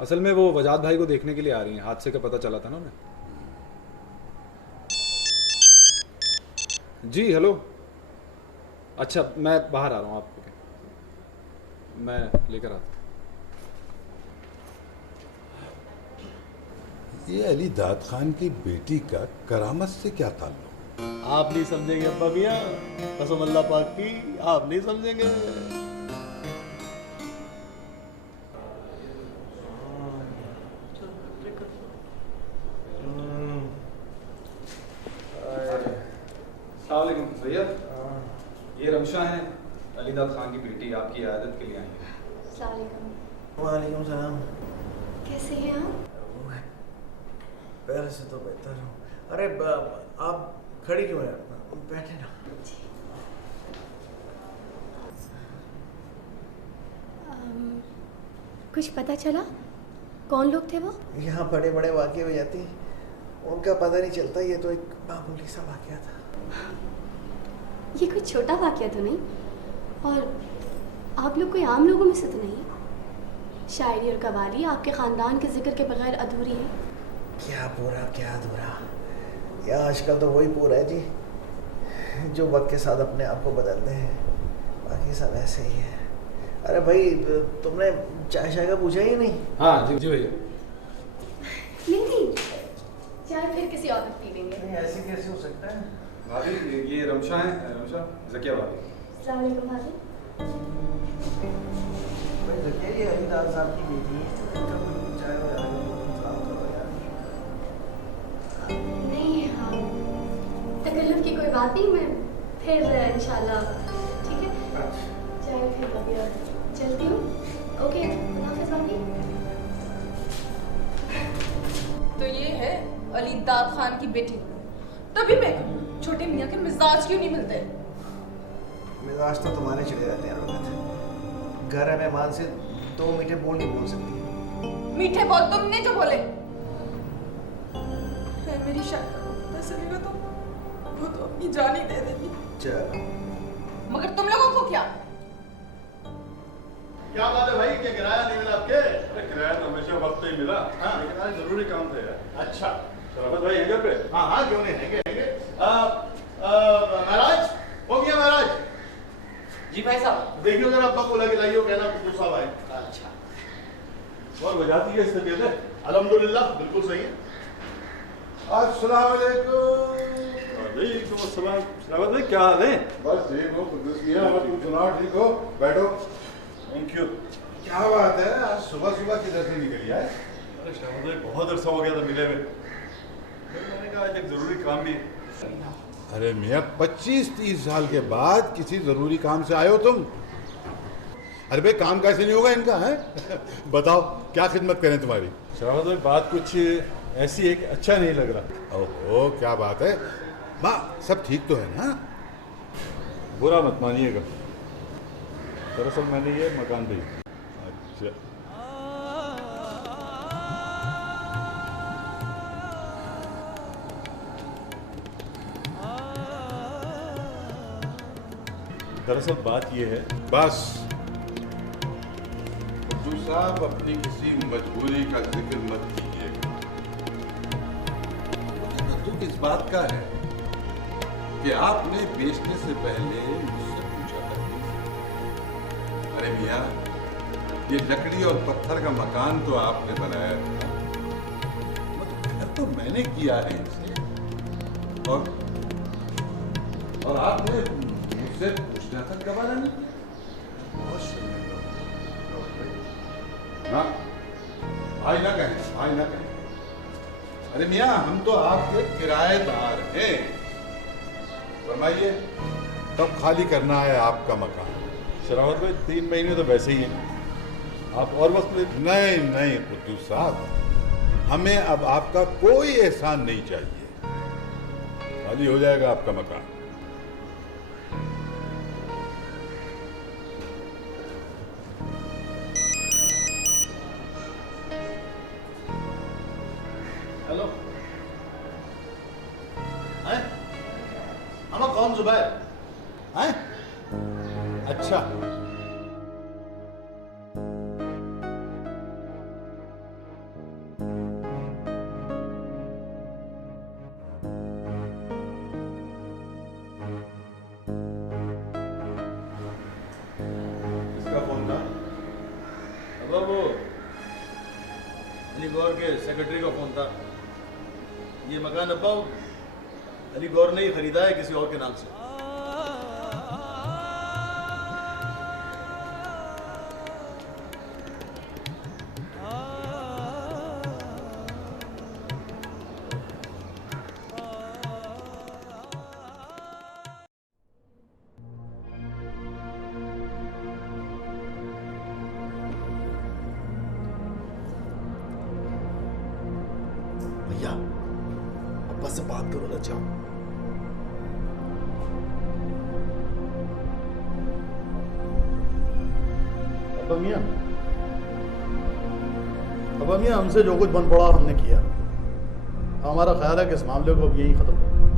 असल में वो वजाद भाई को देखने के लिए आ रही हैं, हादसे का पता चला था ना उन्हें। जी हेलो। अच्छा मैं बाहर आ रहा हूँ, आपको मैं लेकर आता हूँ। ये अलीदाद खान की बेटी का करामत से क्या ताल्लुक? आप नहीं समझेंगे अब्बा मियाँ, कसम अल्लाह पाक की, आप नहीं समझेंगे। अस्सलामुअलैकुम भैया, ये रमशा हैं, अलीदाद खान की बेटी, आपकी इयादत के लिए आई है। अस्सलाम वालेकुम। वालेकुम सलाम। कैसे हैं आप? पहले से तो बेहतर हूँ। अरे आप खड़ी क्यों हैं? बैठे ना। कुछ पता चला कौन लोग थे वो? यहाँ बड़े बड़े वाक़े हो जाते हैं, उनका पता नहीं चलता। ये तो एक मामूली सा वाक़या था। ये कोई छोटा वाक़या तो नहीं, और आप लोग कोई आम लोगों में से तो नहीं? शायरी और कवाली आपके ख़ानदान के जिक्र के बगैर अधूरी है। क्या पूरा क्या अधूरा, या आजकल तो वही पूरा है जी जो वक्त के साथ अपने आप को बदलते हैं, बाकी सब ऐसे ही है। अरे भाई तुमने चाय का पूछा ही नहीं? हाँ जी भैया। नहीं चाय फिर किसी और वक्त पी लेंगे। नहीं ऐसे कैसे हो सकता है? भाभी ये रमशा है, रमशा ज़किया भाभी। अस्सलाम वालेकुम भाभी। भाई ज़किया ये अलीदाद साहब की बेटी है, चाय वगैरह नहीं तकल्लुफ़ की कोई बात नहीं, मैं फिर इंशाल्लाह ठीक है चाय फिर बढ़िया चलती हूँ। ओके अल्लाह हाफ़िज़ भाभी। तो ये है अलीदाद खान की बेटी। तभी मैं छोटे मियाँ के मिजाज क्यों नहीं मिलते? मिजाज तो तुम्हारे चले रहते हैं रोहत। घर है मेहमान से 2 मीठे बोल नहीं बोल सकती। मीठे बोल तुमने जो बोले। मेरी शायद पता चलेगा तो वो तो अपनी जान ही दे देगी। चलो मगर तुम लोगों को क्या? क्या बात है भाई, क्या किराया नहीं मिला आपके? अरे किराया तो हमेशा वक्त पे ही मिला, हाँ लेकिन आज जरूरी काम था यार। अच्छा शराफत भाई हैं घर पे? हाँ क्यों नहीं, हैंगे। महाराज हो गया महाराज। जी भाई साहब। देखियो जरा अब्बा को लगे लाइयो, कहना कुछ साहब आए। अच्छा और वजाती है इस तबीयत है? अल्हम्दुलिल्लाह बिल्कुल सही है। अस्सलाम वालेकुम। वालेकुम अस्सलाम। शरावत भाई क्या हाल है? बस ठीक हो कुद्दूस मियां, और तुम सुनाओ ठीक हो? बैठो। Thank you. क्या बात है, आज सुबह सुबह किधर से निकली है? अरे शरावत भाई बहुत अरसा हो गया था मिले में, मैंने कहा आज एक जरूरी काम भी है। अरे मियां 25-30 साल के बाद किसी जरूरी काम से आए हो तुम? अरे भाई काम कैसे नहीं होगा इनका है? बताओ क्या खिदमत करें तुम्हारी? शरावत भाई बात कुछ ऐसी है कि अच्छा नहीं लग रहा। ओहो क्या बात है, माँ सब ठीक तो है ना? बुरा मत मानिएगा, दरअसल मैंने ये मकान भेजा। अच्छा दरअसल बात ये है। बस कुद्दूस साहब अपनी किसी मजबूरी का जिक्र मत कीजिएगा। मुझे तो दुख इस बात का है कि आपने बेचने से पहले मुझसे पूछा था। अरे मियां ये लकड़ी और पत्थर का मकान तो आपने बनाया था, मगर घर तो मैंने किया है इसे, और आपने मुझसे पूछना था गवारा नहीं किया। बहुत शर्मिंदा ना, भाई ना कहें, भाई ना कहें। अरे मियां हम तो आपके किराएदार हैं, फरमाइए कब खाली करना है आपका मकान? शरावत भाई 3 महीने तो वैसे ही हैं, आप और वक्त ले। नहीं नहीं कुद्दूस साहब, हमें अब आपका कोई एहसान नहीं चाहिए, खाली हो जाएगा आपका मकान। हेलो हम कौन जुबैर हैं? अच्छा किसका फोन था? अब वो अली गौर के सेक्रेटरी का फोन था। ये मकान अब्बा अली गौर ने ही खरीदा है किसी और के नाम से। भैया अब्बा से बात करो ना, जाओ। अब्बा मियां हमसे जो कुछ बन पड़ा हमने किया, हमारा ख्याल है कि इस मामले को अब यही खत्म करो।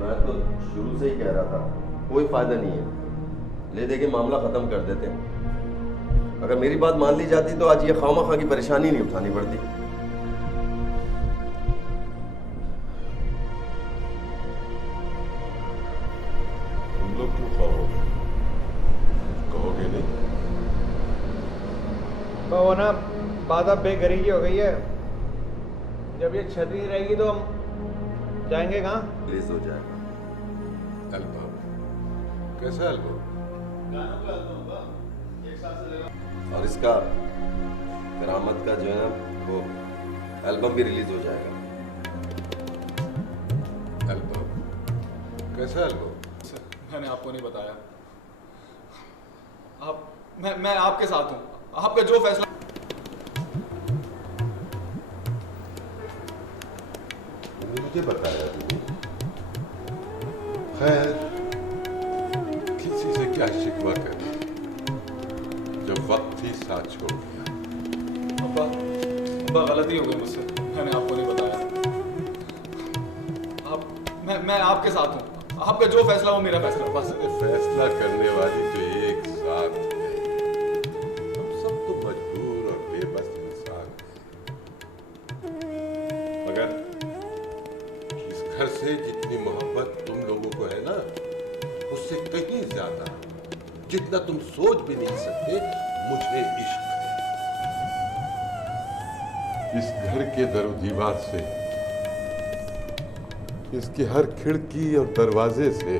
मैं तो शुरू से ही कह रहा था कोई फायदा नहीं है, ले दे के मामला खत्म कर देते हैं। अगर मेरी बात मान ली जाती तो आज ये खामा की परेशानी नहीं उठानी पड़ती। तुम लोग क्यों कहोगे नहीं? तो वो ना बात अब बेघरी की हो गई है, जब ये छत नहीं रहेगी तो हम जाएंगे कहाँ? रिलीज हो जाएगा। एल्बम कैसा एल्बम? और इसका करामत का जो है ना वो एल्बम भी रिलीज हो जाएगा। एल्बम कैसा एल्बम? मैंने आपको नहीं बताया। मैं आपके साथ हूँ, आपका जो फैसला। मुझे बताया तुमने? खैर किसी से क्या शिकवा कर, जब वक्त ही साथ छोड़ दिया। अब्बा गलती हो गई मुझसे, मैंने आपको नहीं बताया। मैं आपके साथ हूँ, आपका जो फैसला हो मेरा फैसला। बस फैसला करने वाली तो एक साथ है, हम सब तो मजबूर और बेबस इंसान हैं। मगर इस घर से जितनी मोहब्बत तुम लोगों को है ना, उससे कहीं ज्यादा, जितना तुम सोच भी नहीं सकते, मुझे इश्क है। इस घर के दरो दीवार से इसकी हर खिड़की और दरवाजे से,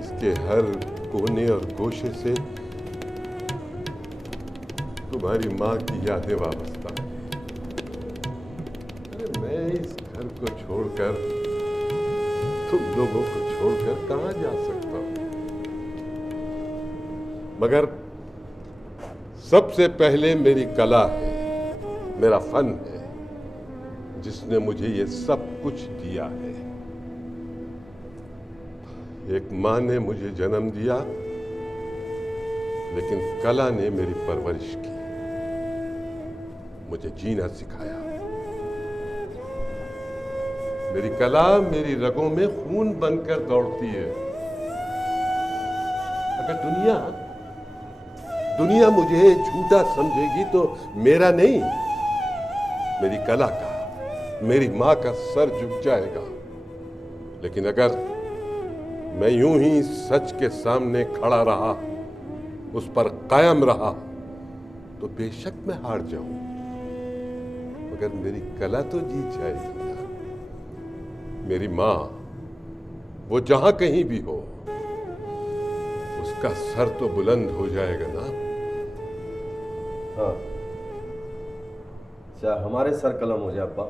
इसके हर कोने और गोशे से तुम्हारी माँ की यादें वाबस्ता है। अरे मैं इस घर को छोड़कर, तुम लोगों को छोड़कर कहाँ जा सकता हूँ? मगर सबसे पहले मेरी कला है, मेरा फन है, जिसने मुझे ये सब कुछ दिया है। एक माँ ने मुझे जन्म दिया, लेकिन कला ने मेरी परवरिश की, मुझे जीना सिखाया। मेरी कला मेरी रगों में खून बनकर दौड़ती है। अगर दुनिया मुझे झूठा समझेगी तो मेरा नहीं, मेरी कला का, मेरी मां का सर झुक जाएगा। लेकिन अगर मैं यूं ही सच के सामने खड़ा रहा, उस पर कायम रहा, तो बेशक मैं हार जाऊं, मगर मेरी कला तो जीत जाएगी ना। मेरी मां, वो जहां कहीं भी हो, उसका सर तो बुलंद हो जाएगा ना। हाँ, क्या हमारे सर कलम हो जाए अब्बा?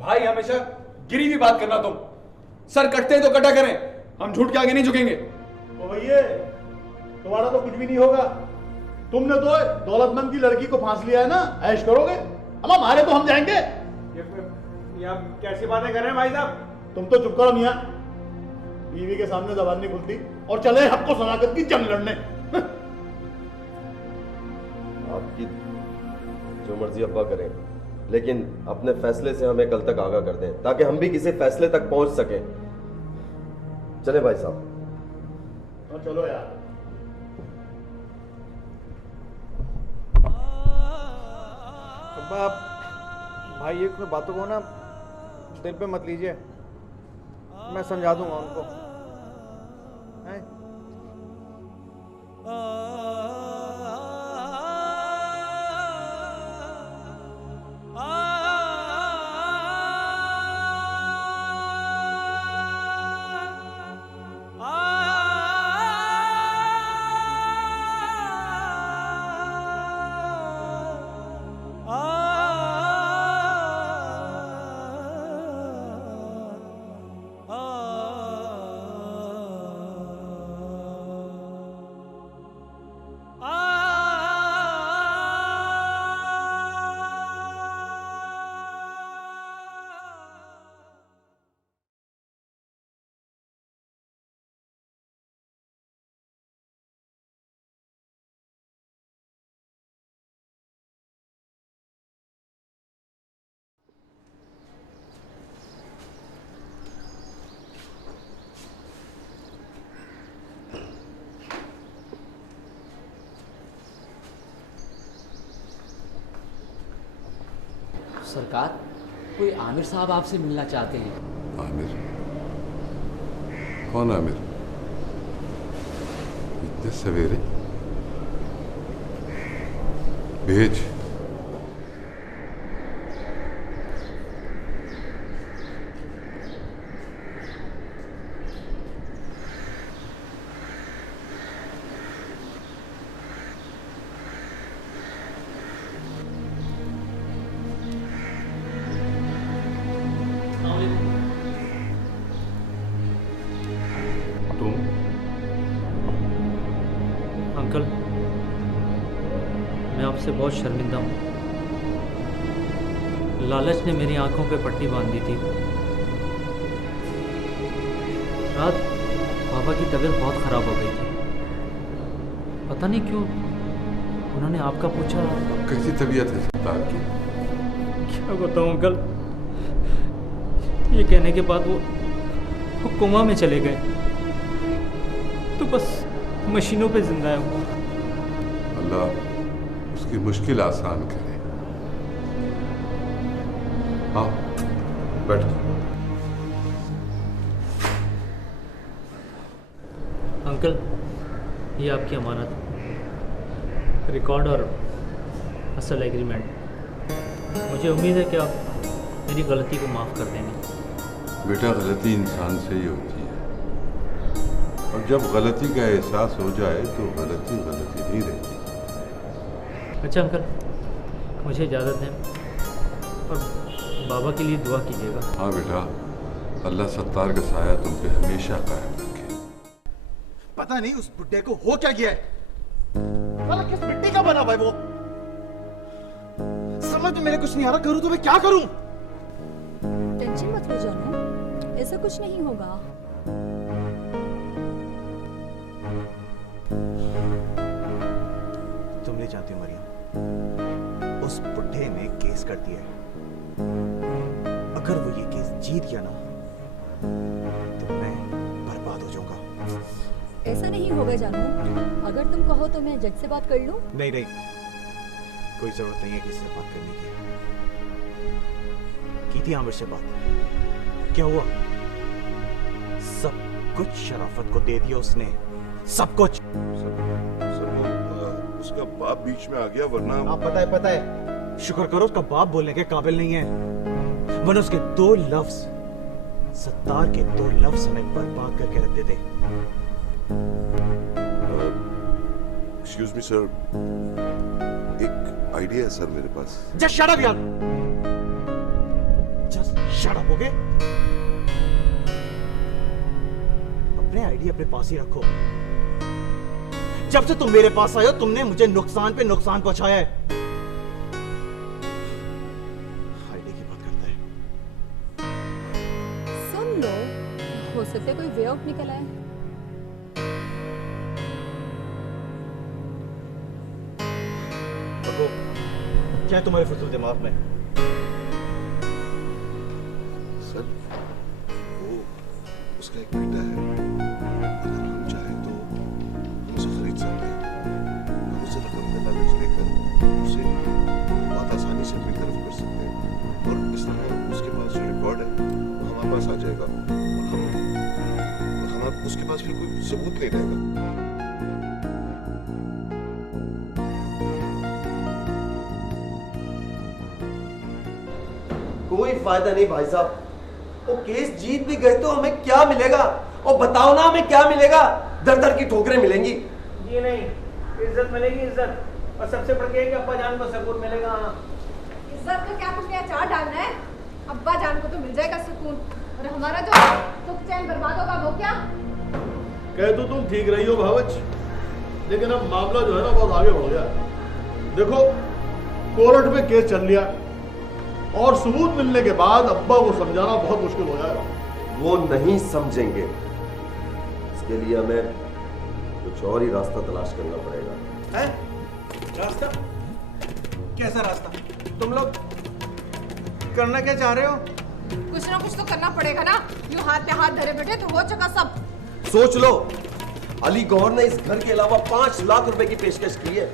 भाई हमेशा गिरी हुई बात करना तुम। सर कटते हैं तो कटा करें, हम झूठ के आगे नहीं झुकेंगे। तो भैया तुम्हारा तो कुछ भी नहीं होगा। तुमने तो दौलतमंद की लड़की को फांस लिया है ना, ऐश करोगे। अब हमारे तो हम जाएंगे। ये आप कैसी बातें कर रहे हैं भाई साहब? तुम तो चुप करो मियां, बीवी के सामने जबान नहीं खुलती। और चले हमको सदाकत की जंग लड़ने। आपकी जो मर्जी अब्बा करें, लेकिन अपने फैसले से हमें कल तक आगाह कर दें, ताकि हम भी किसी फैसले तक पहुंच सकें। चले भाई साहब। तो चलो यार। अब्बा आप भाई ये कोई बातों को ना दिल पे मत लीजिए, मैं समझा दूंगा उनको। हैं? सरकार, कोई आमिर साहब आपसे मिलना चाहते हैं। आमिर? कौन आमिर? इतने सवेरे? भेज। अंकल, मैं आपसे बहुत शर्मिंदा हूँ। लालच ने मेरी आंखों पे पट्टी बांध दी थी। रात पापा की तबीयत बहुत ख़राब हो गई थी, पता नहीं क्यों उन्होंने आपका पूछा। कैसी तबीयत है सरदार की? क्या बताऊँ अंकल, ये कहने के बाद वो कोमा में चले गए, तो बस मशीनों पे जिंदा है वो। अल्लाह उसकी मुश्किल आसान करे। हाँ, बैठ। अंकल, ये आपकी अमानत, रिकॉर्ड और असल एग्रीमेंट। मुझे उम्मीद है कि आप मेरी गलती को माफ़ कर देंगे। बेटा गलती इंसान से ही होती है, और जब गलती का एहसास हो जाए तो गलती गलती नहीं रहती। अच्छा अंकल, मुझे इजाज़त दें और बाबा के लिए दुआ कीजिएगा। हाँ बेटा, अल्लाह सत्तार का साया तुम पे हमेशा कायम रखे। पता नहीं उस बुड्ढे को हो क्या गया है, साला किस मिट्टी का बना हुआ है वो। समझ में मेरे कुछ नहीं आ रहा, करूं तो मैं क्या करूं। टेंशन मत लो जानू, ऐसा कुछ नहीं होगा। तुम नहीं जानती मरियम, उस बुड्ढे ने केस कर दिया है। अगर वो ये केस जीत गया ना तो मैं बर्बाद हो जाऊंगा। ऐसा नहीं होगा जानू, अगर तुम कहो तो मैं जज से बात कर लूं। नहीं नहीं, कोई जरूरत नहीं है किसी से बात करने की थी आमिर से बात। क्या हुआ? सब कुछ शराफत को दे दिया उसने, सब कुछ। उसका बाप बीच में आ गया, वरना हाँ पता है, शुक्र करो उसका बाप बोलने के काबिल नहीं है, वरना उसके 2 लफ्ज, सत्तार के 2 लफ्ज हमें बर्बाद करके रख देते। एक्सक्यूज मी सर, एक आइडिया है सर मेरे पास। जस्ट शट अप यार, जस्ट शट अप, ओके? अपने आइडिया अपने पास ही रखो। जब से तुम मेरे पास आए हो तुमने मुझे नुकसान पे नुकसान पहुंचाया है। आइडिया की बात करता है। सुन लो, हो सकता है कोई वे आउट निकल आए। क्या है तुम्हारे फजूल दिमाग में? सर, वो उसका एक बेटा है, अगर हम चाहें तो हम उसे खरीद सकते हैं। हम उसे रकम का कागज लेकर उसे बहुत आसानी से अपनी तरफ कर सकते हैं, और इस तरह उसके पास जो रिकॉर्ड है वो हमारे पास आ जाएगा, और हम उसके पास फिर कोई सबूत नहीं रहेगा। कोई फायदा नहीं भाई साहब, वो केस जीत भी गए तो हमें क्या मिलेगा? और बताओ ना हमें क्या मिलेगा? दर दर की ठोकरें मिलेंगी। ये नहीं, इज्जत मिलेगी, इज्जत, और सबसे बढ़ के अब्बा जान को सुकून मिलेगा। इज्जत का क्या कुछ नया चार डालना है? अब्बा जान को तो मिल जाएगा सुकून, और हमारा जो सुख चैन बर्बाद होगा वो क्या? कह तो तुम ठीक रही हो भावच, लेकिन अब मामला जो है ना बहुत आगे बढ़ गया। देखो, कोर्ट में केस चल लिया और सबूत मिलने के बाद अब्बा को समझाना बहुत मुश्किल हो जाएगा। वो नहीं समझेंगे, इसके लिए हमें कुछ और ही रास्ता तलाश करना पड़ेगा। है? रास्ता? कैसा रास्ता? तुम लोग करना क्या चाह रहे हो? कुछ ना कुछ तो करना पड़ेगा ना, यूं हाथ पे हाथ धरे बैठे तो हो चुका सब। सोच लो, अली गौहर ने इस घर के अलावा 5 लाख रुपए की पेशकश की है।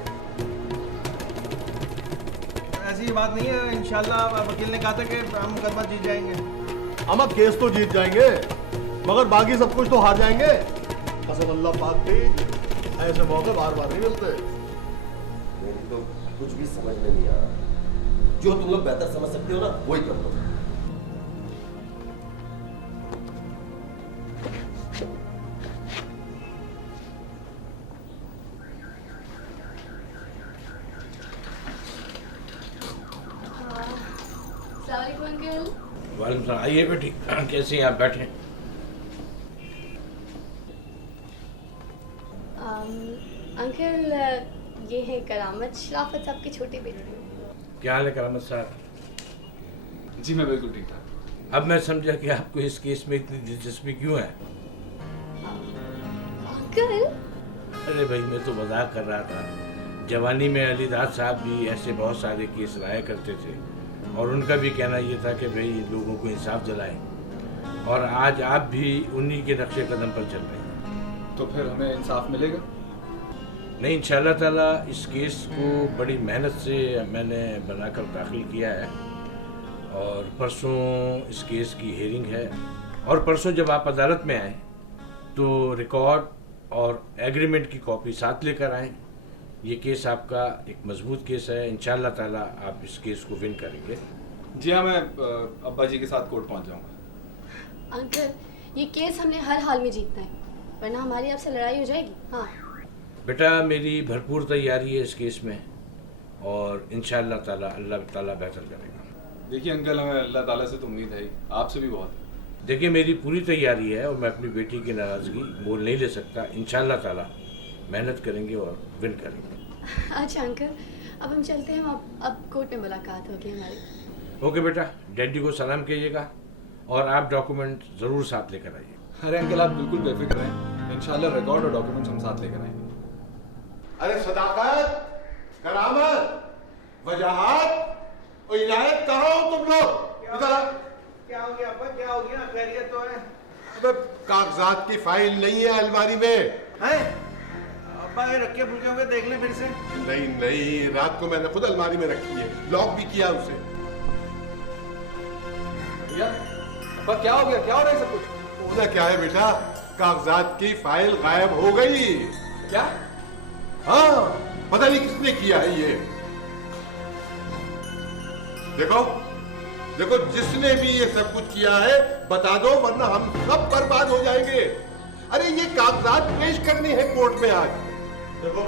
ऐसी बात नहीं है, इंशाल्लाह वकील ने कहा था कि हम मुकदमा जीत जाएंगे। हम केस तो जीत जाएंगे, मगर बाकी सब कुछ तो हार जाएंगे। कसम अल्लाह पाक की, ऐसे मौके बार बार नहीं मिलते। मेरी तो कुछ भी समझ में नहीं आ रहा। जो तुम लोग बेहतर समझ सकते हो ना, वही कर लो। वालेकुम, आइए बेटी, कैसी हैं आप? बैठे। अंकल, ये है करामत, शराफत साहब की छोटी बेटी। क्या हाल है करामत साहब? जी मैं बिल्कुल ठीक ठाक। अब मैं समझा कि आपको इस केस में इतनी दिलचस्पी क्यों है। अंकल? अरे भाई, मैं तो मजाक कर रहा था। जवानी में अली दाद साहब भी ऐसे बहुत सारे केस लाया करते थे, और उनका भी कहना ये था कि भाई लोगों को इंसाफ दिलाएं, और आज आप भी उन्हीं के नक्शे कदम पर चल रहे हैं। तो फिर हमें इंसाफ मिलेगा? नहीं, इंशाल्लाह ताला इस केस को बड़ी मेहनत से मैंने बनाकर दाखिल किया है, और परसों इस केस की हियरिंग है, और परसों जब आप अदालत में आए तो रिकॉर्ड और एग्रीमेंट की कॉपी साथ लेकर आएँ। ये केस आपका एक मजबूत केस है, इंशाल्लाह ताला आप इस केस को विन करेंगे। जी हाँ, मैं अब्बा जी के साथ कोर्ट पहुंच जाऊंगा। अंकल ये केस हमने हर हाल में जीतना है, वरना हमारी आपसे लड़ाई हो जाएगी। हाँ बेटा, मेरी भरपूर तैयारी है इस केस में और इंशाअल्लाह ताला अल्लाह ताला बेहतर करेगा। देखिए अंकल, हमें अल्लाह ताला से तो उम्मीद है ही, आपसे भी बहुत है। देखिए मेरी पूरी तैयारी है और मैं अपनी बेटी की नाराज़गी मोल नहीं ले सकता। इंशाअल्लाह ताला मेहनत करेंगे और विन करेंगे। अच्छा अंकल, अब हम चलते हैं, अब कोर्ट में मुलाकात होगी हमारी। ओके बेटा, डैडी को सलाम कीजिएगा और आप डॉक्यूमेंट ज़रूर साथ लेकर आइए। अरे अंकल आप बिल्कुल बेफिक्र रहें, इंशाल्लाह रिकॉर्ड और डॉक्यूमेंट्स हम साथ लेकर आएंगे। अरे सदाकत, करामत, वजाहत और इनायत कहाँ हो तुम लोग? इधर आ। क्या हो गया अब्बा, क्या हो गया? खैरियत तो है? अबे कागजात की फाइल नहीं है अलमारी में। हैं? अब्बा ये रखे भूखे होंगे, देख ले फिर से। नहीं नहीं, रात को मैंने खुद अलमारी में रखी है, लॉक भी किया उसे। भैया अब्बा क्या हो गया, क्या हो रहा है सब कुछ? होना क्या है बेटा, कागजात की फाइल गायब हो गई। क्या? हाँ, पता नहीं किसने किया है ये। देखो देखो, जिसने भी ये सब कुछ किया है बता दो, वरना हम सब बर्बाद हो जाएंगे। अरे ये कागजात पेश करने हैं कोर्ट में आज। देखो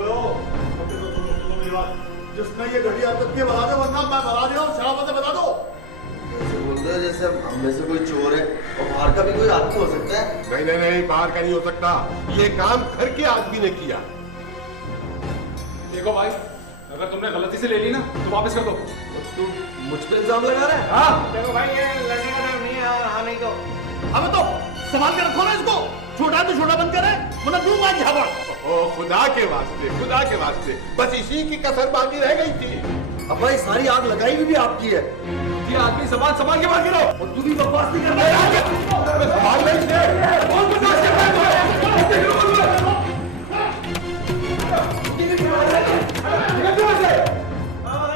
मेरी बात, जिसने ये घटिया करके बता दो, वरना मैं बता दे रहा हूँ, शराफत से बता दो। ऐसे बोल रहे हो जैसे हम में से कोई चोर है और बाहर का भी कोई आदमी हो सकता है। नहीं नहीं नहीं, बाहर का नहीं हो सकता, ये काम घर के आदमी ने किया। देखो भाई, अगर तुमने गलती से ले ली ना तो वापस कर दो। तू मुझ पे इल्जाम लगा रहा है? हाँ देखो भाई, ये लड़ने का टाइम नहीं है। हाँ नहीं तो अबे तो संभाल के रखो ना इसको, छोटा तो छोटा बंद करे, वरना दूंगा झापड़। ओ खुदा के वास्ते, खुदा के वास्ते, बस इसी की कसर बाकी रह गई थी। अब भाई सारी आग लगाई भी आपकी है। ये आदमी संभाल के बात करो। और तू भी बकवास नहीं करना है। संभाल नहीं से कौन बकवास कर रहा है?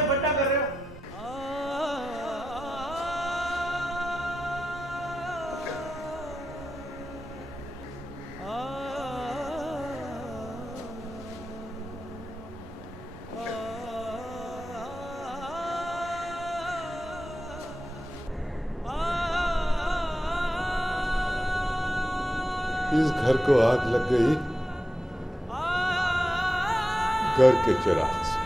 बट्टा कर रहे हो। इस घर को आग लग गई घर के चिराग से।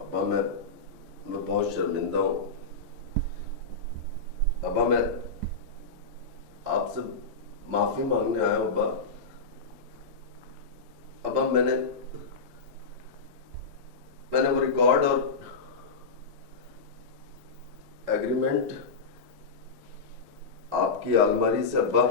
अब्बा मैं बहुत शर्मिंदा हूं। अब्बा मैं आपसे माफी मांगने आया हूं। अब्बा अब्बा मैंने वो रिकॉर्ड और एग्रीमेंट आपकी अलमारी से अब्बा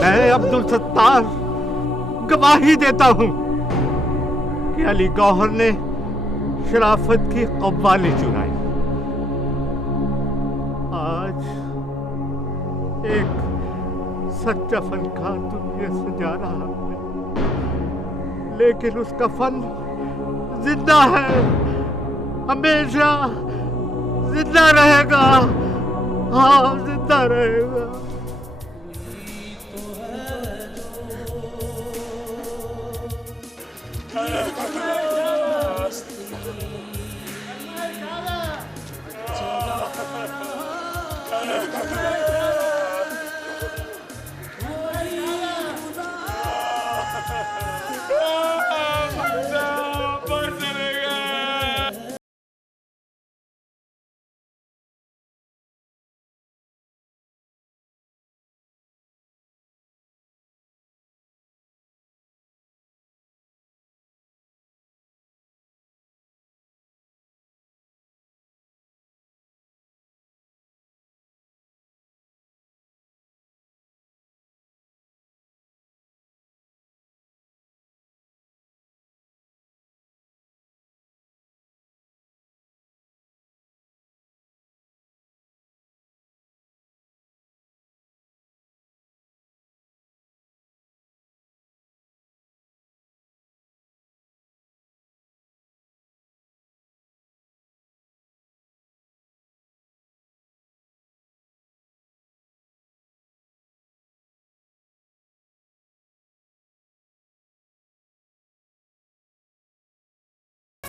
मैं अब्दुल सत्तार गवाही देता हूं कि अली गौहर ने शराफत की कव्वाली चुराई। आज एक सच्चा फनकार दुनिया से जा रहा है, लेकिन उसका फन जिंदा है, हमेशा जिंदा रहेगा। हाँ जिंदा रहेगा।